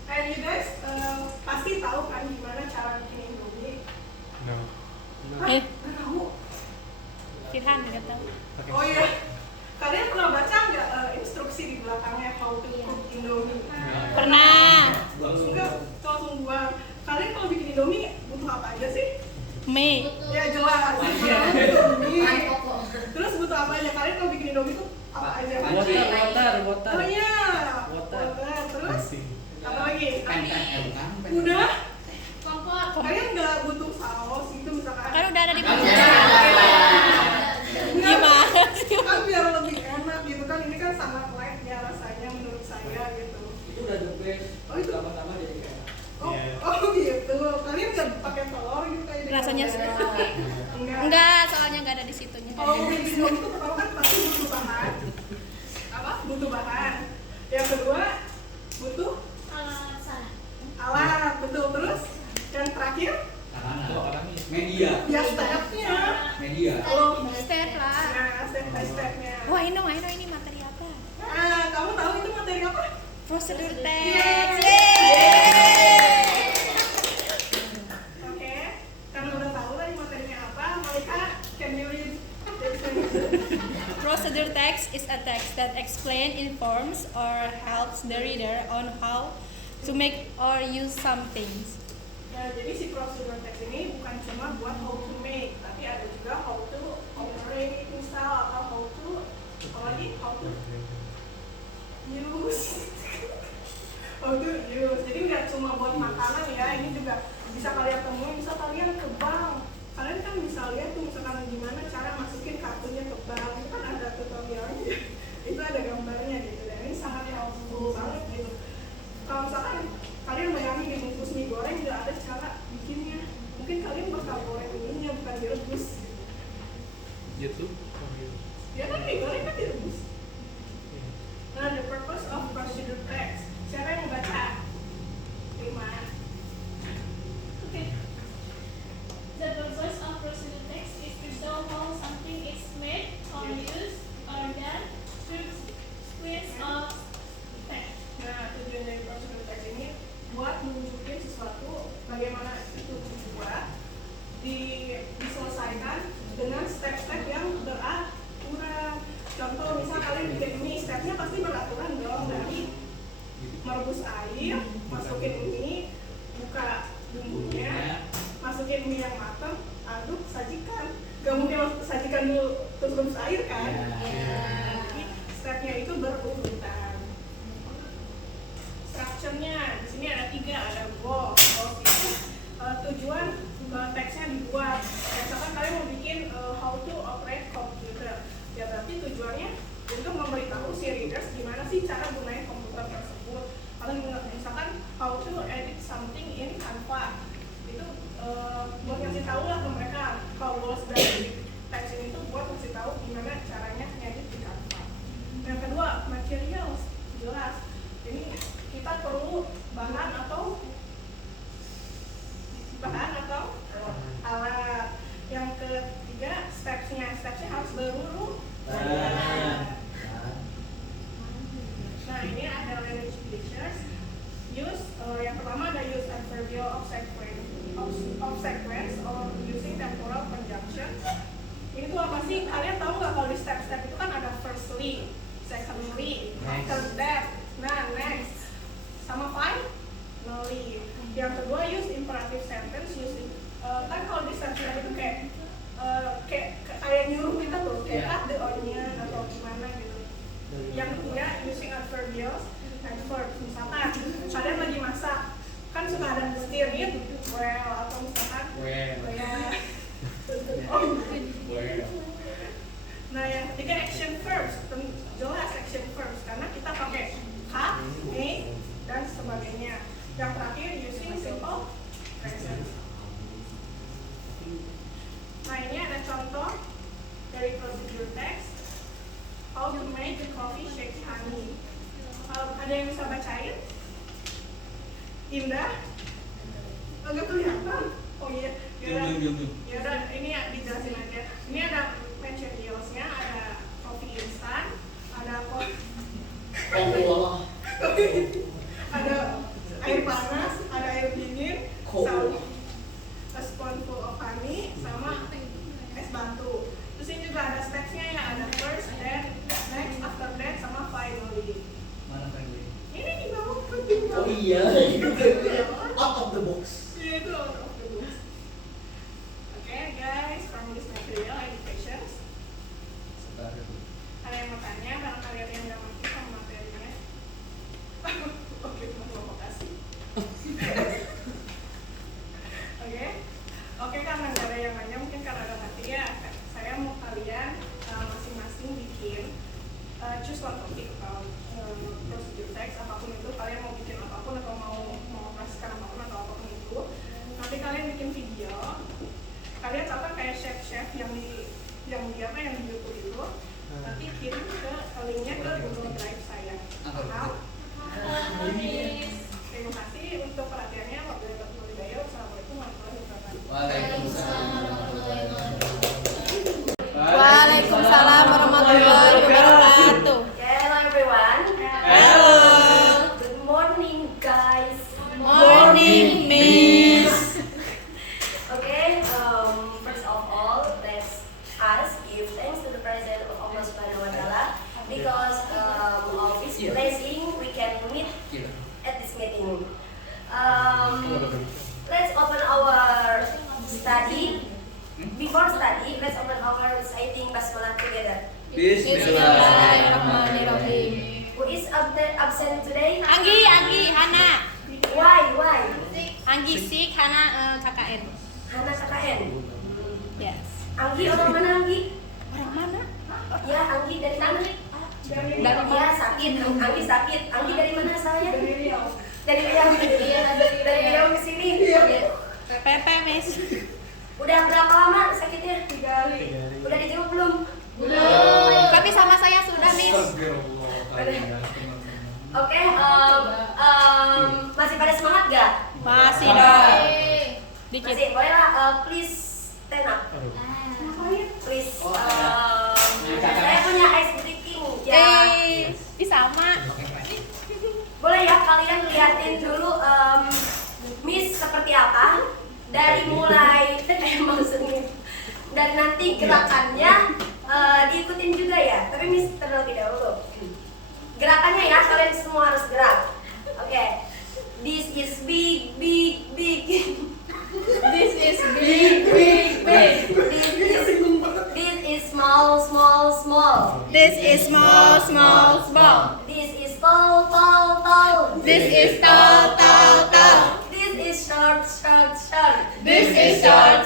And you guys pasti tahu kan gimana cara bikin Indomie? No. Eh, Nggak tahu. Firhan nggak tahu. Okay. Oh iya. Kalian pernah baca nggak instruksi di belakangnya how to cook Indomie? Pernah. Enggak, langsung buang. Kalian kalau bikin Indomie butuh apa aja sih? Mie. Ya jelas. Indomie. Terus butuh apa aja? Kalian kalau bikin Indomie tuh apa aja? Water. Oh iya. Water. Terus apa lagi? Kan? Udah. Kompor. Kalian nggak butuh saus gitu misalkan? Kan udah ada di Nggak. Gimana sih? Kan biar lebih enak gitu kan. Ini kan sangat light ya rasanya menurut saya gitu. Itu udah the best. Oh itu. Pertama-tama jadi kayak. Oh gitu. Kalian nggak pakai telur gitu kayak di Rasanya Korea? Enggak. Enggak, soalnya enggak ada di situnya. Kalau bikin Indomie itu pertama kan pasti butuh bahan. Apa? Butuh bahan. Yang kedua butuh alat, betul. Terus yang terakhir Media. ya stepnya. Media. Kalau Step lah. nah step by stepnya. Wah, I know ini materi apa? Nah, kamu tahu itu materi apa? Prosedur Yeay. teks. Oke, karena udah tahu tadi materinya apa, Malika, can you read? Procedure text is a text that explains, informs, or helps the reader on how to make or use some things. Nah, jadi si prosedur teks ini bukan cuma buat how to make, tapi ada juga how to operate, install, atau how to use. How to use. Jadi nggak cuma buat makanan ya, ini juga bisa kalian temuin. Misal kalian ke bank, kalian kan bisa lihat tuh misalkan gimana cara masukin kartunya ke bank, itu kan ada tutorialnya, itu ada gambarnya gitu. Dan ini sangat helpful banget gitu. Kalau misalkan kalian bayangin di bungkus mie goreng nggak ada cara bikinnya, mungkin kalian bakal goreng ininya bukan direbus. YouTube. Ya kan mie goreng kan direbus. Nah, the purpose of procedure text. Siapa yang mau baca? Terima. Okay. The purpose of procedure text is to show how something is made or used or done through sequence of steps. Nah, tujuan dari procedure text ini buat menunjukin sesuatu bagaimana itu dibuat, diselesaikan dengan step-step yang beraturan. Contoh, misal kalian bikin mie, stepnya pasti beraturan dong. Dari merebus air, masukin mie, buka bumbunya, masukin mie yang matang, aduk, sajikan. Gak mungkin sajikan dulu terus rebus air kan? Jadi stepnya itu berurutan. Structure-nya di sini ada 3, ada goal. Goal itu tujuan teksnya dibuat. Misalkan kalian mau bikin how to operate computer, ya berarti tujuannya untuk memberitahu si readers gimana sih cara gunain komputer tersebut. Kalau misalkan how to edit something in Canva, itu buat ngasih tahu lah ke mereka. Kalau goals dari teks ini tuh buat ngasih tahu gimana caranya ngedit di Canva. Yang kedua, materials, jelas. Ini kita perlu bahan atau subsequence or using temporal conjunction. Ini tuh apa sih? Kalian tahu nggak kalau di step-step itu kan ada firstly, secondly, after that, nah next, sama finally. Yang kedua use imperative sentence using kan kalau di step-step itu kayak nyuruh kita tuh kayak cut the onion atau gimana gitu. Yang ketiga using adverbials and verbs. Misalkan kalian lagi masak kan suka ada stir gitu, well atau misalkan Nah yang ketiga action verbs, jelas action verbs karena kita pakai have, may, dan sebagainya. Yang terakhir using simple present. Nah ini ada contoh dari procedure text. How to make the coffee shake honey. Ada yang bisa bacain? Indah? Agak kelihatan? Oh iya. Yaudah, ini ya dijelasin aja. Ini ada materialsnya, ada kopi instan, ada ada air panas, ada air dingin, sama a spoonful of honey, sama es batu. Terus ini juga ada stepsnya ya, ada first, then, next, after that, sama finally. Mana finally? Ini di bawah. Oh iya. Out of the box. Iya itu out of the box. Okay guys, from this material educations. Ada yang mau tanya, barangkali ada yang nggak ngerti sama materinya. Oke, terima kasih. Oke, karena nggak ada yang nanya, mungkin karena ada materi ya, saya mau kalian masing-masing bikin choose one topic about procedure text, apapun itu, kalian mau bikin apapun atau mau operasikan apapun atau apapun itu. Nanti kalian bikin video, kalian catat kayak chef yang di YouTube itu, nanti kirim ke linknya ke Google Drive saya. Paham? Terima kasih untuk perhatiannya. Wabillahi hidayah. Wassalamualaikum warahmatullahi wabarakatuh. Waalaikumsalam warahmatullahi wabarakatuh. Hello everyone. Hello. Good morning guys. Morning, Miss. Okay, first of all, let's give thanks to the President of Allah Subhanahu wa Ta'ala because of His blessing we can meet at this meeting. Let's open our study. Before study, let's open our reciting basmalah together. Bismillahirrahmanirrahim. Who is absent today? Anggi, Hana. Why? Anggi sick, Hana KKN. Hana KKN. Yes. Anggi orang mana Anggi? Orang mana? Ya, Anggi dari mana? Dari Ya, mana? sakit. Anggi sakit. Anggi dari mana asalnya? Dari Riau. Dari Riau ke sini. Pepe, Miss. Udah berapa lama sakitnya? 3 hari. Udah dijenguk belum? Belum. Tapi sama saya sudah, Miss. Oke, masih pada semangat gak? Masih dong. Dikit. Masih, bolehlah please stand up. Please, saya punya ice breaking ya. Sama. Boleh ya kalian liatin dulu Miss seperti apa? Dari mulai maksudnya dari nanti gerakannya diikutin juga ya. Tapi Miss terlebih dahulu. Gerakannya ya, kalian semua harus gerak. Oke. This is big. This is big. This is small. This is small. This is tall. This is tall. This is short. This is short.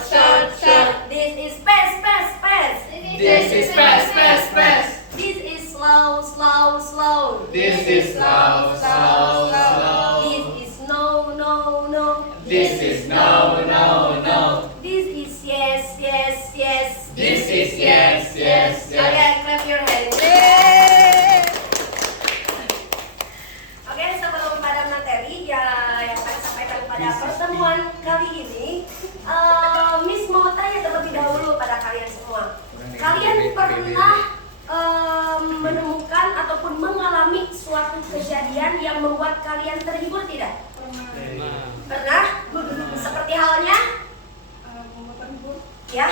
This is fast. This is fast. This is slow. This is slow. This is no. This is no. This is yes. This is yes. Okay, clap your hands. Oke, sebelum pada materi ya yang saya sampaikan pada pertemuan kali ini, Ya,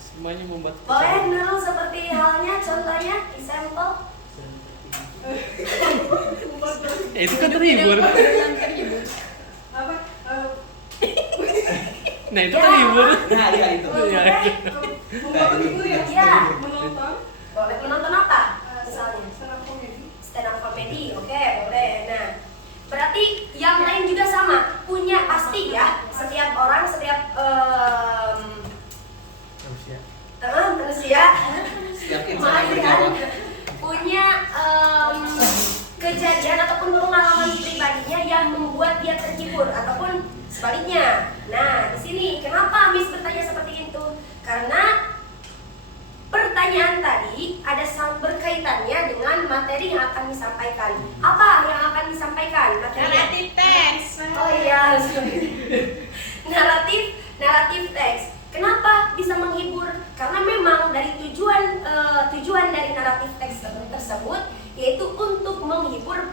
Semuanya membuat boleh dulu seperti halnya, contohnya, example. itu kan terhibur. Apa? Nah itu terhibur. Nah, ya itu. Membuat menghibur ya? Iya. Menonton Boleh menonton apa? Misalnya stand up comedy. stand up comedy, oke, boleh. Nah, berarti yang lain juga sama, punya pasti ya. Setiap orang, setiap Manusia. manusia Setiap insan Mas, yang bernyawa. punya kejadian ataupun pengalaman pribadinya yang membuat dia terhibur ataupun sebaliknya. Nah, di sini kenapa Miss bertanya seperti itu? Karena pertanyaan tadi ada berkaitannya dengan materi yang akan disampaikan. Apa yang akan disampaikan? Materinya? Narrative text. Oh iya, sorry. naratif teks. Kenapa bisa menghibur? Karena memang dari tujuan dari naratif teks tersebut yaitu untuk menghibur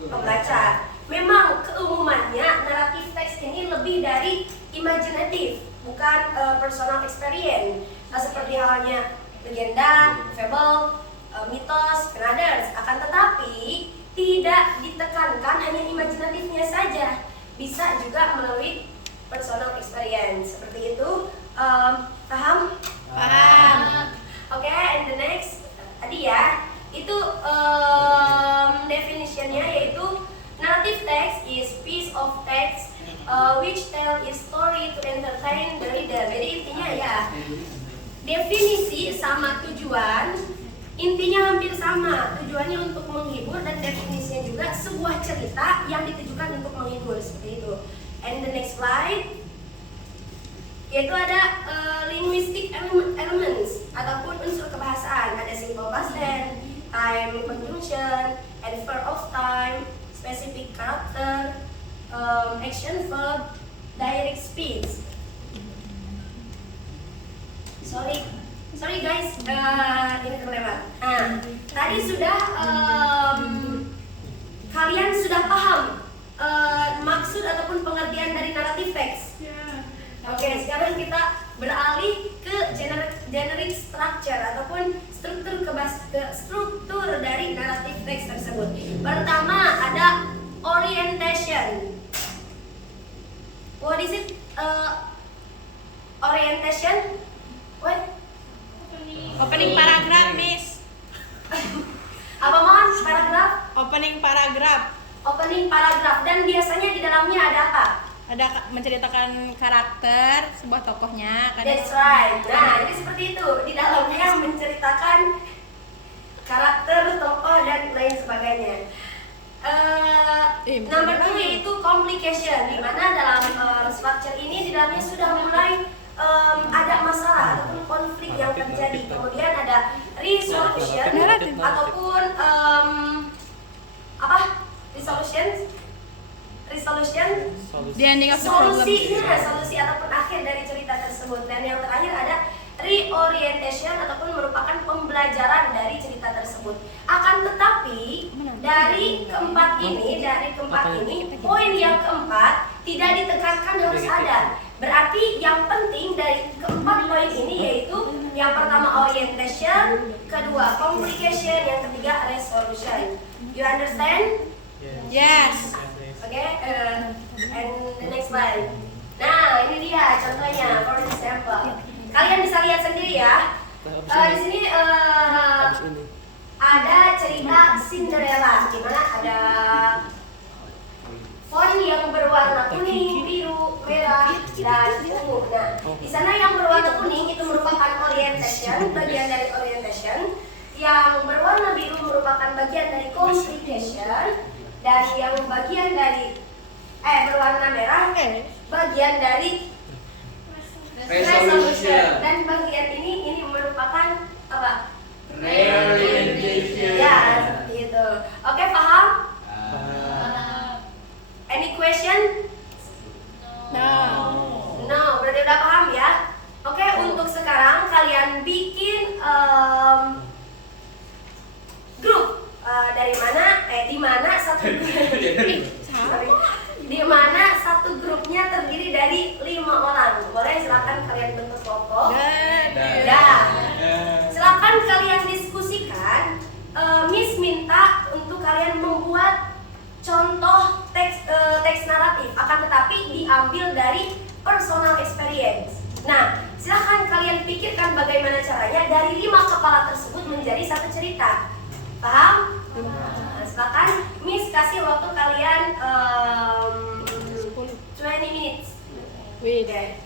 pembaca. Memang keumumannya naratif teks ini lebih dari imajinatif, bukan personal experience. Seperti halnya legenda, fable, mitos, and others. Akan tetapi tidak ditekankan hanya imajinatifnya saja, bisa juga melalui personal experience. Seperti itu. Paham? Paham. Oke, and the next tadi ya, itu definitionnya yaitu narrative text is piece of text which tell a story to entertain the reader. Jadi intinya ya, definisi sama tujuan intinya hampir sama. Tujuannya untuk menghibur dan definisinya juga sebuah cerita yang ditujukan untuk menghibur, seperti itu. And the next slide yaitu ada linguistic elements ataupun unsur kebahasaan. Ada simple past tense, time conjunction, adverb of time, specific character, action verb, direct speech. Sorry guys, ini terlewat. Nah, tadi sudah kalian sudah paham maksud ataupun pengertian dari narrative text. Oke, sekarang kita beralih ke generic structure ataupun struktur dari narrative text tersebut. Pertama ada orientation. What is it? Orientation? What? Opening paragraph, Miss. Apa mohon? Paragraf? Opening paragraph. Opening paragraf. Dan biasanya di dalamnya ada apa? Ada menceritakan karakter sebuah tokohnya. That's right. Nah, jadi seperti itu. Di dalamnya menceritakan karakter, tokoh, dan lain sebagainya. Number 2 yaitu complication, di mana dalam structure ini di dalamnya sudah mulai ada masalah ataupun konflik yang terjadi. Kemudian ada resolution ataupun apa? Resolution The ending of the problem. solusi ataupun akhir dari cerita tersebut. Dan yang terakhir ada reorientation ataupun merupakan pembelajaran dari cerita tersebut. Akan tetapi dari keempat ini poin yang keempat tidak ditekankan harus ada. Berarti yang penting dari keempat poin ini yaitu yang pertama orientation, kedua complication, yang ketiga resolution. You understand? Yes. Oke, and the next slide. Nah, ini dia contohnya, for example. Kalian bisa lihat sendiri ya. Di sini ada cerita Cinderella, di mana ada font yang berwarna kuning, biru, merah, dan ungu. Nah, di sana yang berwarna kuning itu merupakan orientation, bagian dari orientation. Yang berwarna biru merupakan bagian dari complication. Dan yang bagian dari berwarna merah bagian dari resolution. Dan bagian ini merupakan apa? Reorientation. Ya, seperti itu. Oke, paham? Any question? No. No, berarti udah paham ya? Oke, untuk sekarang kalian bikin grup. Dari mana? Di mana satu di mana satu grupnya terdiri dari 5 orang. Boleh silakan kalian bentuk bagaimana caranya dari 5 kepala tersebut menjadi satu cerita. Paham? Nah, silakan Miss kasih waktu kalian 20 minutes. Wait, Okay.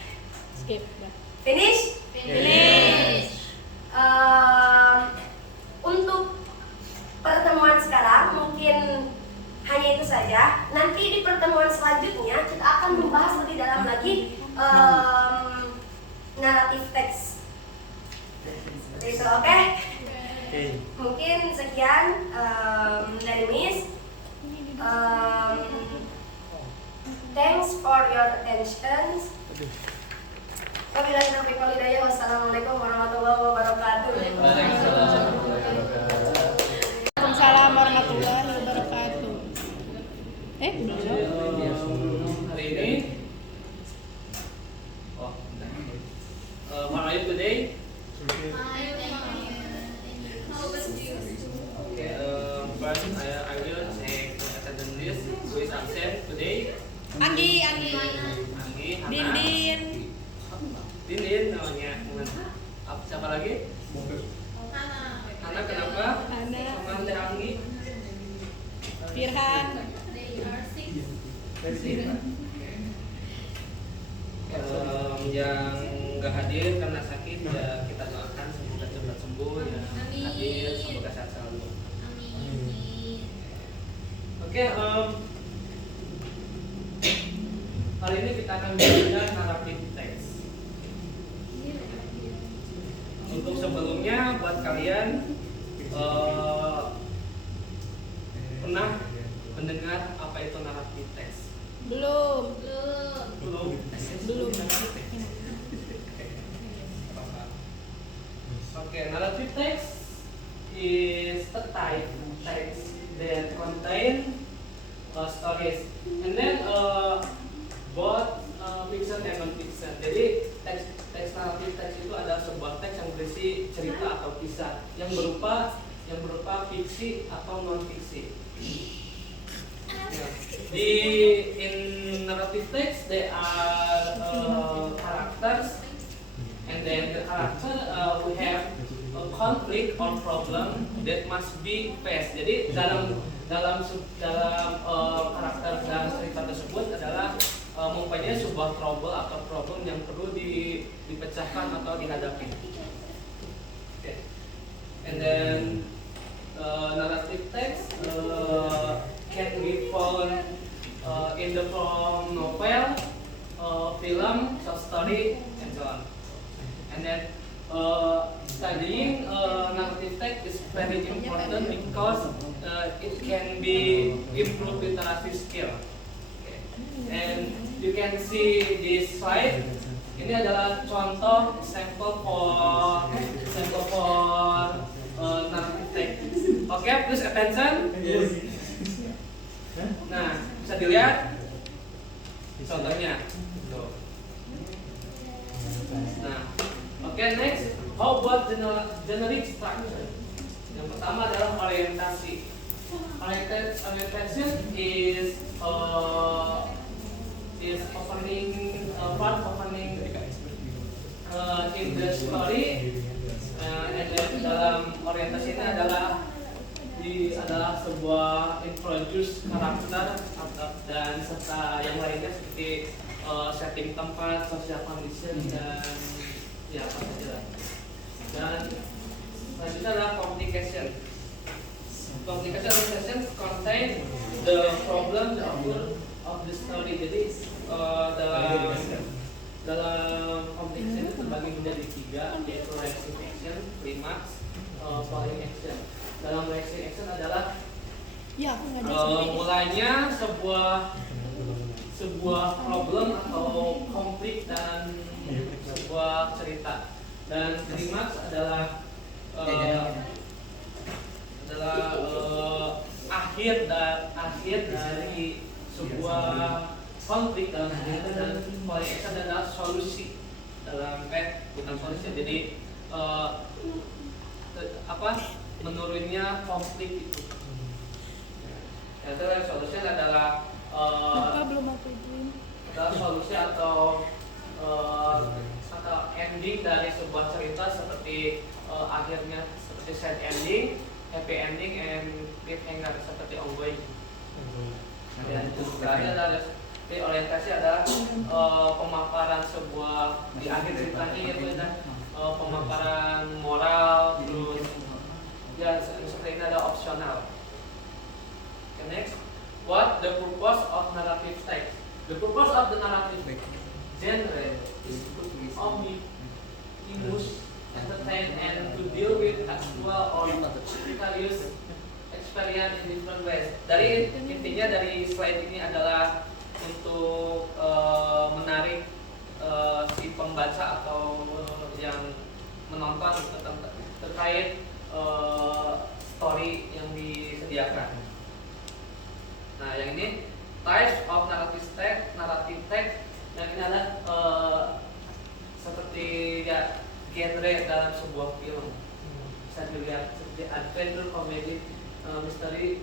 skip. Finish? Untuk pertemuan sekarang mungkin hanya itu saja. Nanti di pertemuan selanjutnya kita akan membahas lebih dalam lagi naratif teks. Seperti itu, oke? Mungkin sekian dari Miss. Thanks for your attention. Wabillahi taufiq wal hidayah. Wassalamualaikum warahmatullahi wabarakatuh. Waalaikumsalam warahmatullahi wabarakatuh. Hari ini, how are you today? Okay, first I will check the attendance list. Who is absent today? Anggi, Anggi, Hana, Dindin namanya. Siapa lagi? Hana kenapa? Hana, Sama Teh Anggi. Firhan, yang nggak hadir karena sakit ya kita doakan semoga cepat sembuh, ya hadir semoga sehat selalu. Oke, kali ini kita akan belajar naratif teks. Untuk sebelumnya buat kalian pernah mendengar apa itu naratif teks? belum. Okay, narrative text is a type text that contain stories, and then both fiction and non-fiction. Jadi teks naratif teks itu adalah sebuah teks yang berisi cerita atau kisah yang berupa fiksi atau non-fiksi. In narrative text there are characters, and then the character we have a conflict or problem that must be faced. Jadi dalam karakter dan cerita tersebut adalah mempunyai sebuah trouble atau problem yang perlu dipecahkan atau dihadapi. Okay. And then narrative text can be found in the form novel, film, short story, and so on. And then studying narrative text is very important because it can be improved literacy skill. Okay. And you can see this slide. Ini adalah contoh sampel for narrative text. Okay, please attention. Nah, bisa dilihat contohnya. Tuh. Nah, oke, next, how about generic structure? Yang pertama adalah orientasi. Orientation is part opening in the story, and then dalam orientasi ini adalah sebuah introduce karakter dan serta yang lainnya seperti setting tempat, social condition, dan ya apa saja lah. Dan selanjutnya adalah complication. Complication contain the problem, the author of the story. Jadi dalam complication itu terbagi menjadi 3, yaitu reactive action, climax, following action. Dalam reactive action adalah mulanya sebuah problem atau konflik dan sebuah cerita. Dan klimaks adalah akhir dari sebuah konflik dalam cerita, dan following action adalah solusi dalam bukan solusi, jadi menurunnya konflik itu. Yang terakhir solusi adalah solusi atau end ending dari sebuah cerita seperti akhirnya seperti sad ending, happy ending, and cliffhanger seperti ongoing. Dan terakhir adalah orientasi adalah pemaparan sebuah di akhir ceritanya yaitu pemaparan moral, terus ya seperti ini ada opsional. Okay, next, what the purpose of narrative text? The purpose of the narrative genre is to amuse, entertain, and to deal with actual or vicarious experience in different ways. Dari intinya dari slide ini adalah untuk menarik si pembaca atau yang menonton terkait story yang disediakan. Nah, yang ini types of narrative text, yang ini adalah seperti ya genre dalam sebuah film. Bisa dilihat seperti adventure, comedy, mystery,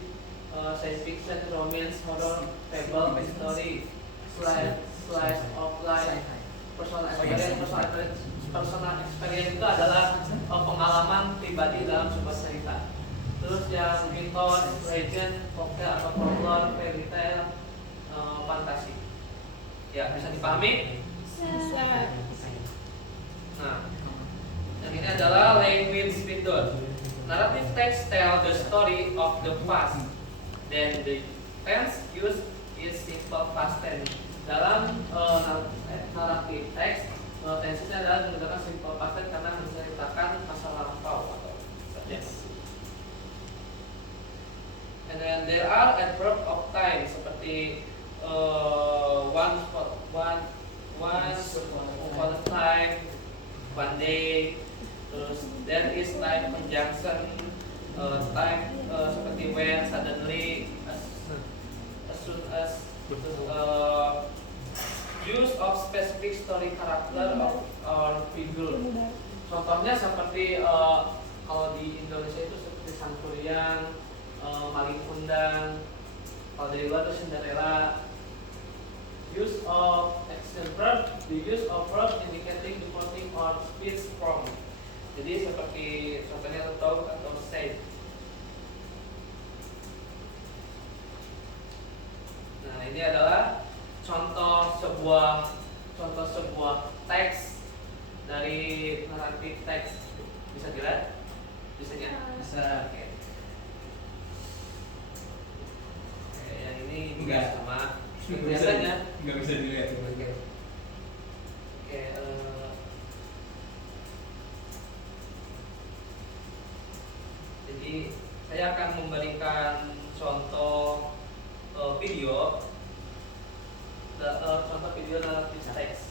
science fiction, romance, horror, fable, mystery, slice of life, personal experience itu adalah pengalaman pribadi dalam sebuah cerita. Terus yang mitos, legend, folklore atau folklore, fairy tale, fantasi. Ya, bisa dipahami? Bisa. Nah, yang ini adalah language method. Narrative text tell the story of the past. Then the tense used is simple past tense. Dalam narrative text, tense-nya adalah menggunakan simple past tense karena menceritakan masa lampau atau subject. And then there are adverb of time seperti once upon a time, one day. Terus there is time conjunction, time seperti when, suddenly, as soon as. Use of specific story character or figure. Contohnya seperti kalau di Indonesia itu seperti Sangkuriang, Maling Kundang. Kalau dari luar itu Cinderella. Use of action verb, the use of verb indicating deporting or speech form. Jadi seperti contohnya talk atau say. Nah, ini adalah contoh sebuah teks dari narrative text. Bisa dilihat? Bisa ya? Bisa. Oke. Oke, yang ini juga sama. Biasanya nggak bisa dilihat. Oke. Jadi saya akan memberikan contoh video narrative text.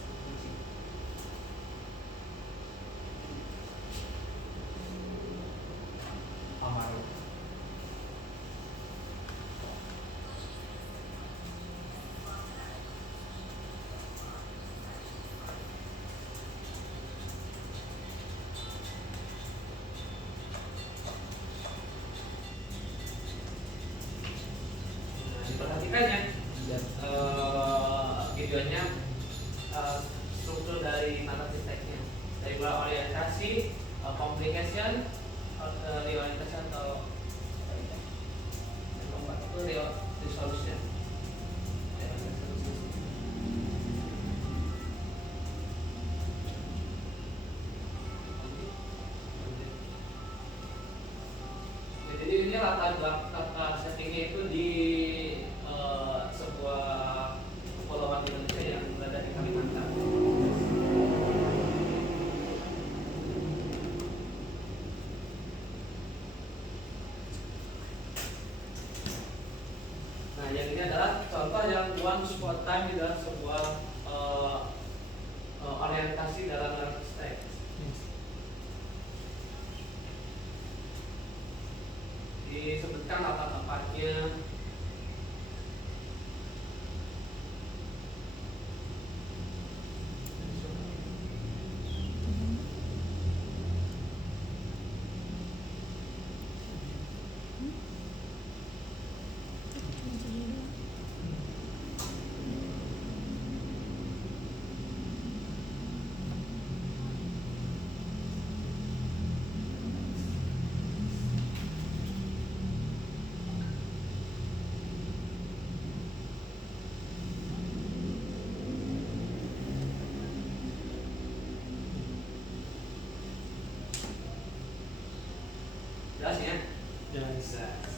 Perhatikan ya, videonya struktur dari narrative text-nya, dari mulai orientasi, complication, reorientation atau yang keempat itu resolution. Jadi ini latar settingnya itu di sebuah kepulauan Indonesia yang berada di Kalimantan. Nah, yang ini adalah contoh yang once upon a time di dalam sebuah orientasi dalam narrative text. Disebutkan latar tempatnya. exercise.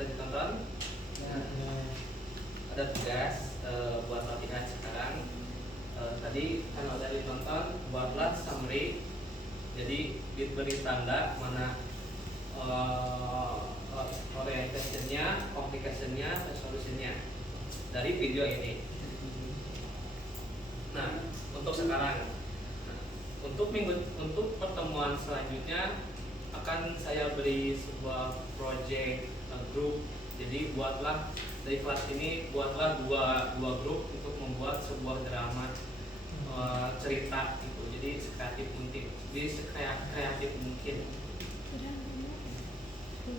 Sudah ditonton? Ada tugas buat latihan sekarang. Tadi kan udah ditonton, buatlah summary. Jadi diberi tanda mana orientationnya, complicationnya, resolutionnya dari video ini. Nah, untuk sekarang, untuk pertemuan selanjutnya akan saya beri sebuah project grup. Jadi buatlah dari kelas ini dua grup untuk membuat sebuah drama cerita gitu. Jadi sekreatif mungkin.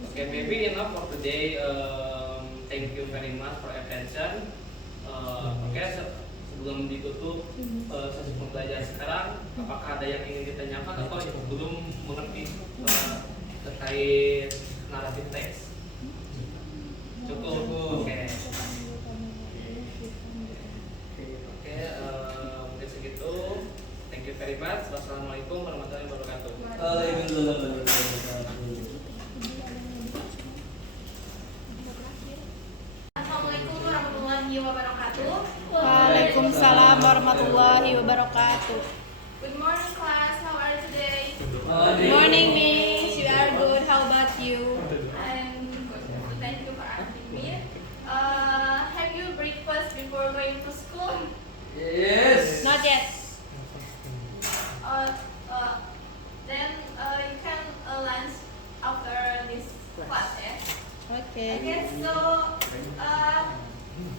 Okay, maybe enough for today. Thank you very much for attention. Sebelum ditutup sesi pembelajaran sekarang, apakah ada yang ingin ditanyakan atau belum mengerti terkait naratif teks? Cukup. Oke, mungkin segitu. Thank you very much. Wassalamualaikum warahmatullahi wabarakatuh. Assalamualaikum warahmatullahi wabarakatuh. Waalaikumsalam warahmatullahi wabarakatuh. Good morning class, how are you today? Good morning, Miss. You are good. How about you? I'm good. Thank you for asking me. Have you breakfast before going to school? Yes. Not yet. Then you can lunch after this class, ya. Okay. Oke, so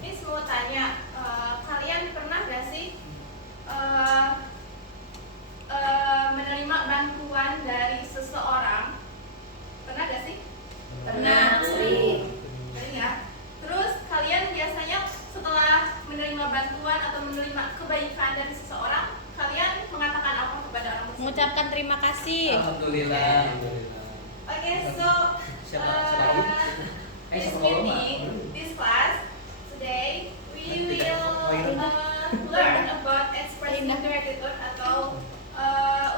Miss mau tanya, kalian pernah gak sih menerima bantuan dari seseorang? Pernah gak sih? Pernah, sering. Sering ya. Terus kalian biasanya setelah menerima bantuan atau menerima kebaikan dari seseorang, kalian mengatakan apa kepada orang tersebut? Mengucapkan terima kasih. Alhamdulillah. Okay, so this meeting, this class, today we will learn about expressing gratitude atau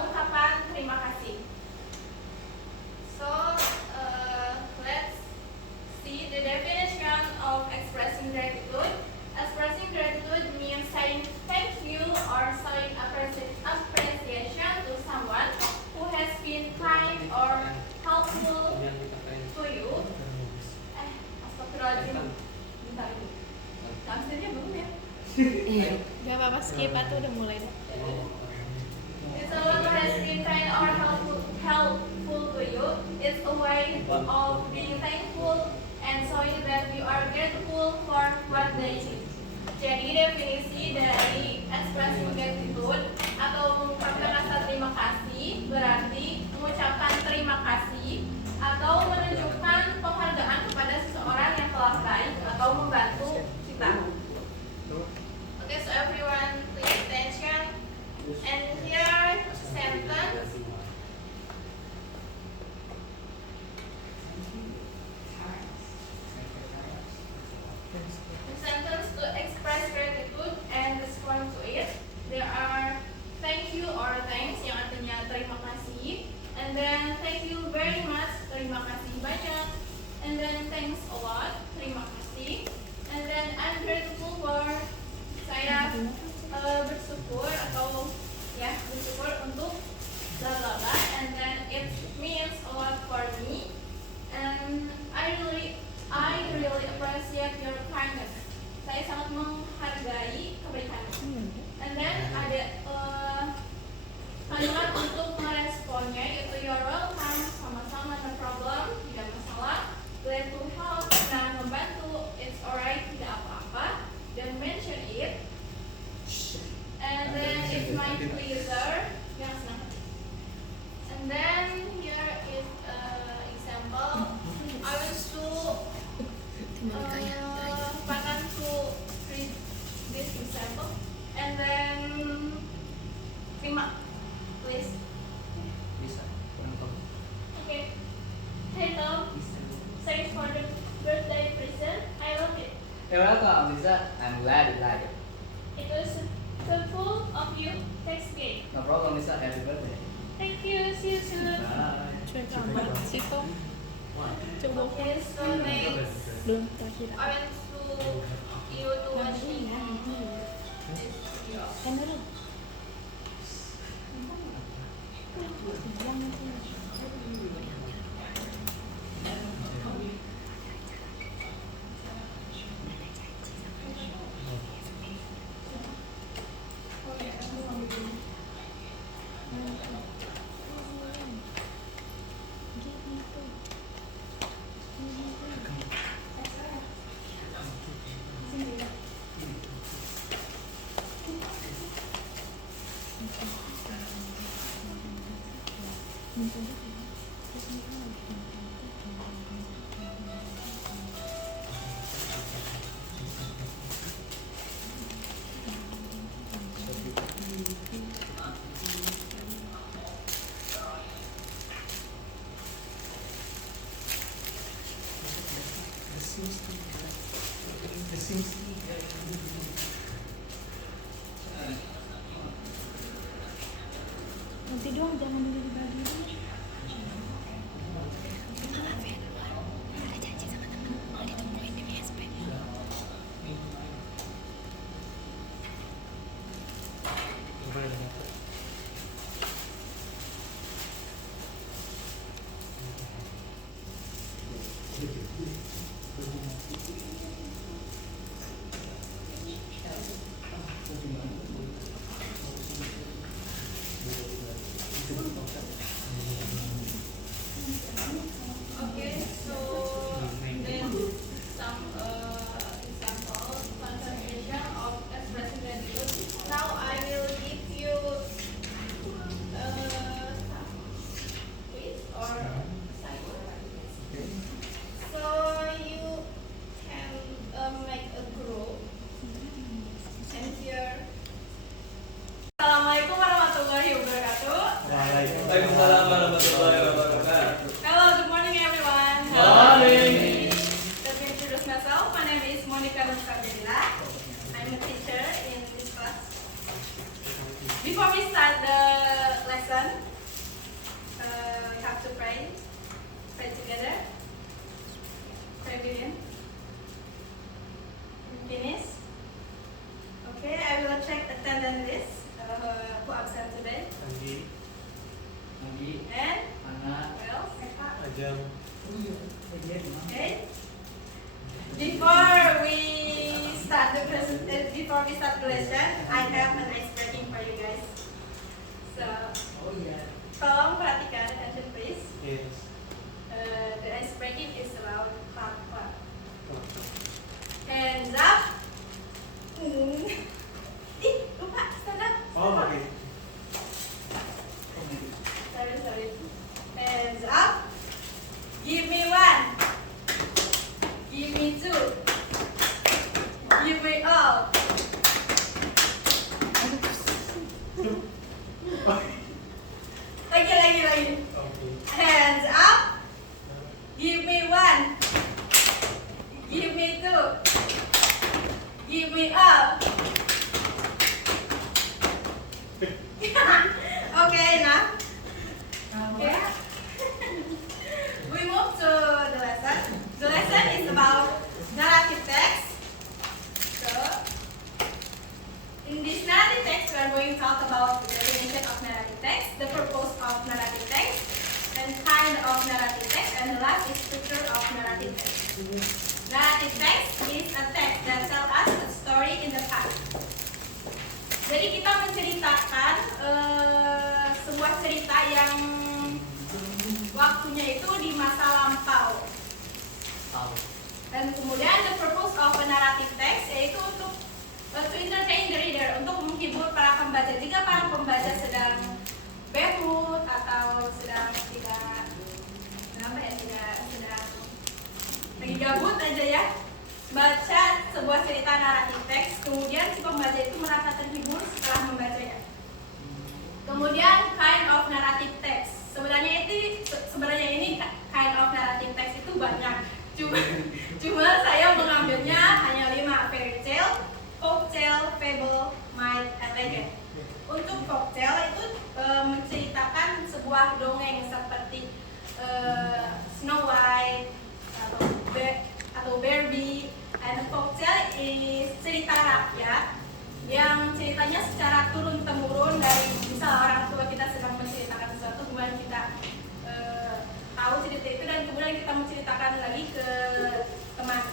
ungkapan terima kasih. Gak apa-apa, skip atau udah mulai deh. If someone has been kind or helpful to you, it's a way of being thankful and showing that you are grateful for what they did. Jadi definisi dari expressing gratitude atau mengungkapkan rasa terima kasih berarti mengucapkan terima kasih atau menunjukkan penghargaan kepada seseorang yang telah baik atau membantu kita. Okay, so everyone please attention. And here sentence. The sentence to express gratitude and respond to it. There are thank you or thanks yang artinya terima kasih, and then thank you very much, terima kasih banyak, and then thanks a lot, terima kasih, and then I'm grateful for, saya bersyukur atau ya bersyukur untuk bla bla bla, and then it means a lot for me, and I really appreciate your kindness. Saya sangat menghargai kebaikanmu. And then ada kalimat untuk meresponnya yaitu you're welcome, sama-sama, no problem, tidak masalah, glad to help, senang membantu, it's alright, tidak apa-apa, then mention it, and then it's my pleasure, yang senang hati. And then here is example. I want to Pakan to read this example, and then terima, please. Bisa. Okay. Hey Tom, thanks for the birthday present. I love it. You're welcome, Lisa. I'm glad you like it. It was thoughtful of you. Thanks again. No problem, Lisa. Happy birthday. Thank you. See you soon. Bye. Cuek amat sih Tom. Coba Okay, so next, belum terakhir. I want you to watch this video. Kan dulu. Nanti doang, jangan dulu dibagi. Ada janji sama temen, mau ditungguin di BSP. Okay, so then some example concentration of expressing gratitude. Now I will give you quiz or assignment. So you can make a group and here. Assalamualaikum warahmatullahi wabarakatuh. Waalaikumsalam warahmatullahi wabarakatuh. Hello, good morning everyone. Morning. Let me introduce myself. My name is Monica Lustabella. I'm a teacher in this class. Before we start the lesson, we have to pray. Pray together. Pray begin. Finish. Okay, I will check attendance list. Who absent today? Andi, And Mana? who else? Ajam. Okay. Before we before we start the lesson, I have an ice breaking for you guys. So, Oh yeah. tolong perhatikan, attention please. Yes. The ice breaking is about clap. Hands up. Ih, lupa, stand up. Oh, okay. Sorry. Hands up. Give me one. Give me two. Give me all. Lagi. Okay. Hands up. Give me one. Give me two. Give me all. Okay, enough. Okay. We move to the lesson. The lesson is about narrative text. So, in this narrative text, we are going to talk about the definition of narrative text, the purpose of narrative text, and kind of narrative text, and the last is structure of narrative text. Narrative text is a text that tells us a story in the past. Jadi kita menceritakan sebuah cerita yang waktunya itu di masa lampau. Dan kemudian the purpose of a narrative text yaitu untuk to entertain the reader, untuk menghibur para pembaca. Jika para pembaca sedang bad mood atau sedang tidak lagi gabut aja ya, baca sebuah cerita naratif teks, kemudian si pembaca itu merasa terhibur setelah membacanya. Kemudian kind of narrative text, sebenarnya ini kind of narrative text itu banyak, cuma saya mengambilnya hanya 5: fairy tale, folk tale, fable, myth, and legend. Untuk folk tale itu menceritakan sebuah dongeng seperti Snow White atau Barbie. And folk tale is cerita rakyat yang ceritanya secara turun temurun dari misal orang tua kita sedang menceritakan sesuatu, kemudian kita tahu cerita itu dan kemudian kita menceritakan lagi ke teman.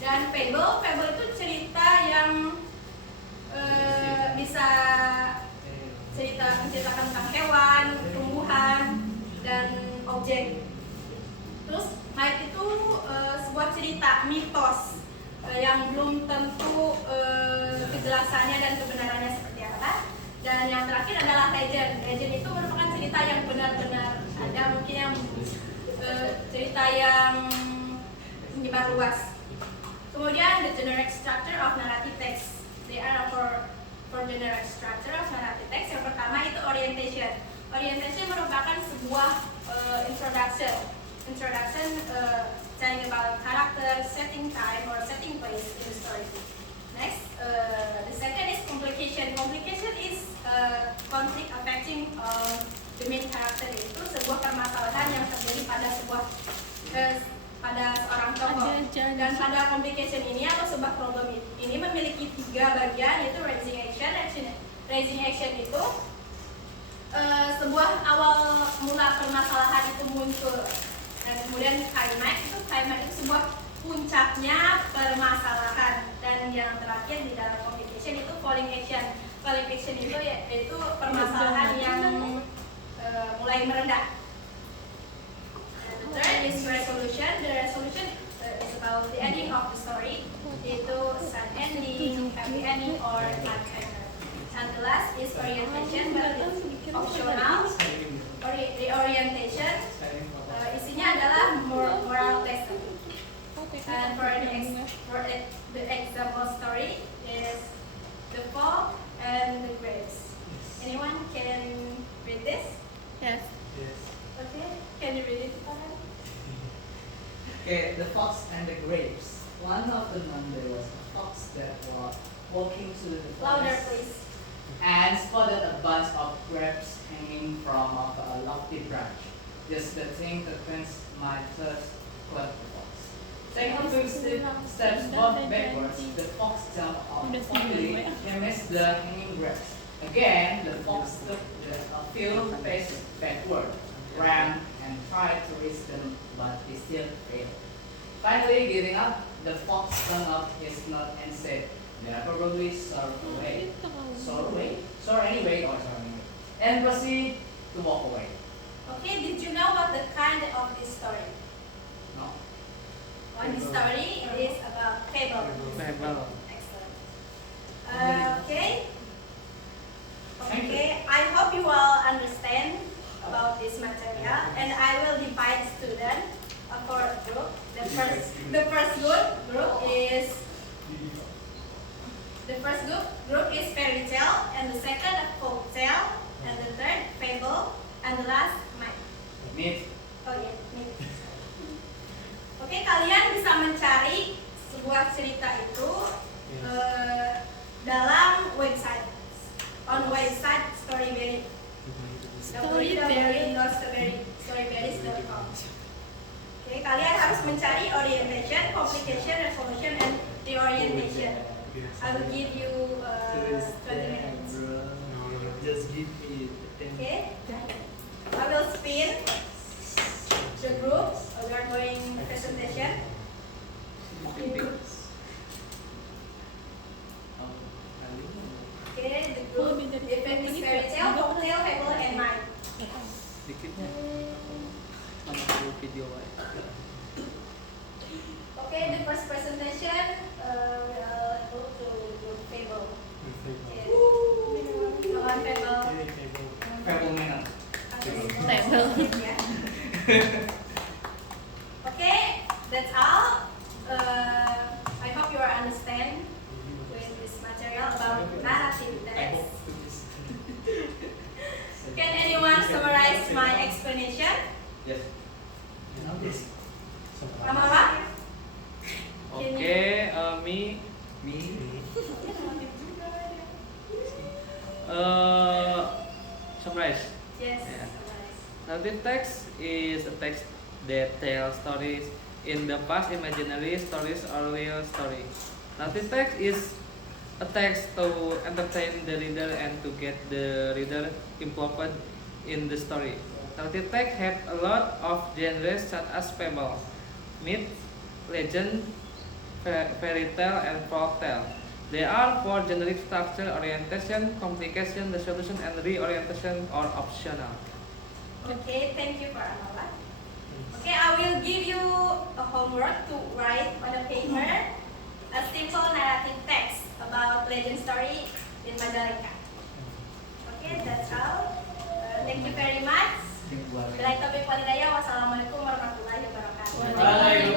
Dan fable itu cerita yang bisa menceritakan tentang hewan, tumbuhan, dan objek. Terus myth itu sebuah cerita mitos yang belum tentu kejelasannya dan kebenarannya seperti apa. Dan yang terakhir adalah legend. Legend itu merupakan cerita yang benar-benar ada, mungkin yang cerita yang menyebar luas. Kemudian the generic structure of narrative text. There are for generic structure of narrative text. Yang pertama itu orientation. Orientation merupakan sebuah introduction telling about character, setting time, or setting place in the story. Next, the second is complication. Complication is conflict affecting the main character. Itu sebuah permasalahan yang terjadi pada seorang tokoh. Dan pada complication ini atau sebuah problem ini memiliki 3 bagian, yaitu raising action. Raising action itu sebuah awal mula permasalahan itu muncul. Dan kemudian climax itu sebuah puncaknya permasalahan. Dan yang terakhir di dalam complication itu falling action. Falling action itu yaitu permasalahan yang mulai meredah. The third is resolution. The resolution is about the ending of the story, yaitu sad ending, happy ending, or cliffhanger. And the last is orientation, but it's optional. The orientation isinya adalah moral lesson. And for the example story is the Fox and the Grapes. Anyone can read this? Yes. Yes. Okay, can you read it? Okay, the fox and the grapes. One afternoon there was a fox that was walking through the Louder, forest please. and spotted a bunch of grapes hanging from off a lofty branch. Just the thing to quench my thirst, quoth the fox. Taking a few steps backwards, the fox jumped out quickly and missed the hanging grapes. Again, the fox took a few paces backward, ran and tried to reach them, but he still failed. Finally, giving up, the fox hung up his nut and said, "There probably soar away, and proceed to walk away." Okay, did you know what the kind of this story? No. One story is about fable. Fable. Excellent. Okay. Okay, I hope you all understand about this material, and I will divide students for a group. The first group is fairy tale, and the second a folk tale, and the third fable, and the last myth. Myth. Oh ya, myth. Oke, kalian bisa mencari sebuah cerita itu dalam website, on website Storyberry. Storyberries.com. Oke, kalian harus mencari orientation, complication, resolution, and reorientation. I will give you 20 minutes. Just give me 10. Okay, I will spin the group. We are going presentation. Okay, the group event is fairy tale, folktale, fable, and myth. Dikitnya sama video Okay, the first presentation will go to group fable. Yes. Lawan fable. Fable manner. Fable. Ya. Okay, that's all. I hope you are understand with this material about narrative text. Can anyone summarize my explanation? Yes. Ramava? Oke, me. Summarize. Yes. Yeah. summarize. Narrative text is a text that tells stories in the past, imaginary stories or real story. Narrative text is a text to entertain the reader and to get the reader involved in the story. Narrative text have a lot of genres such as fable, myth, legend, fairy tale, and folk tale. They are for generic structure, orientation, complication, resolution, and reorientation or optional. Okay, thank you for Ramava. Okay, I will give you a homework to write on a paper a simple narrative text about legend story in Majalengka. Okay, that's all. Thank you very much. Bila taufiq walhidayah. Wassalamualaikum warahmatullahi wabarakatuh.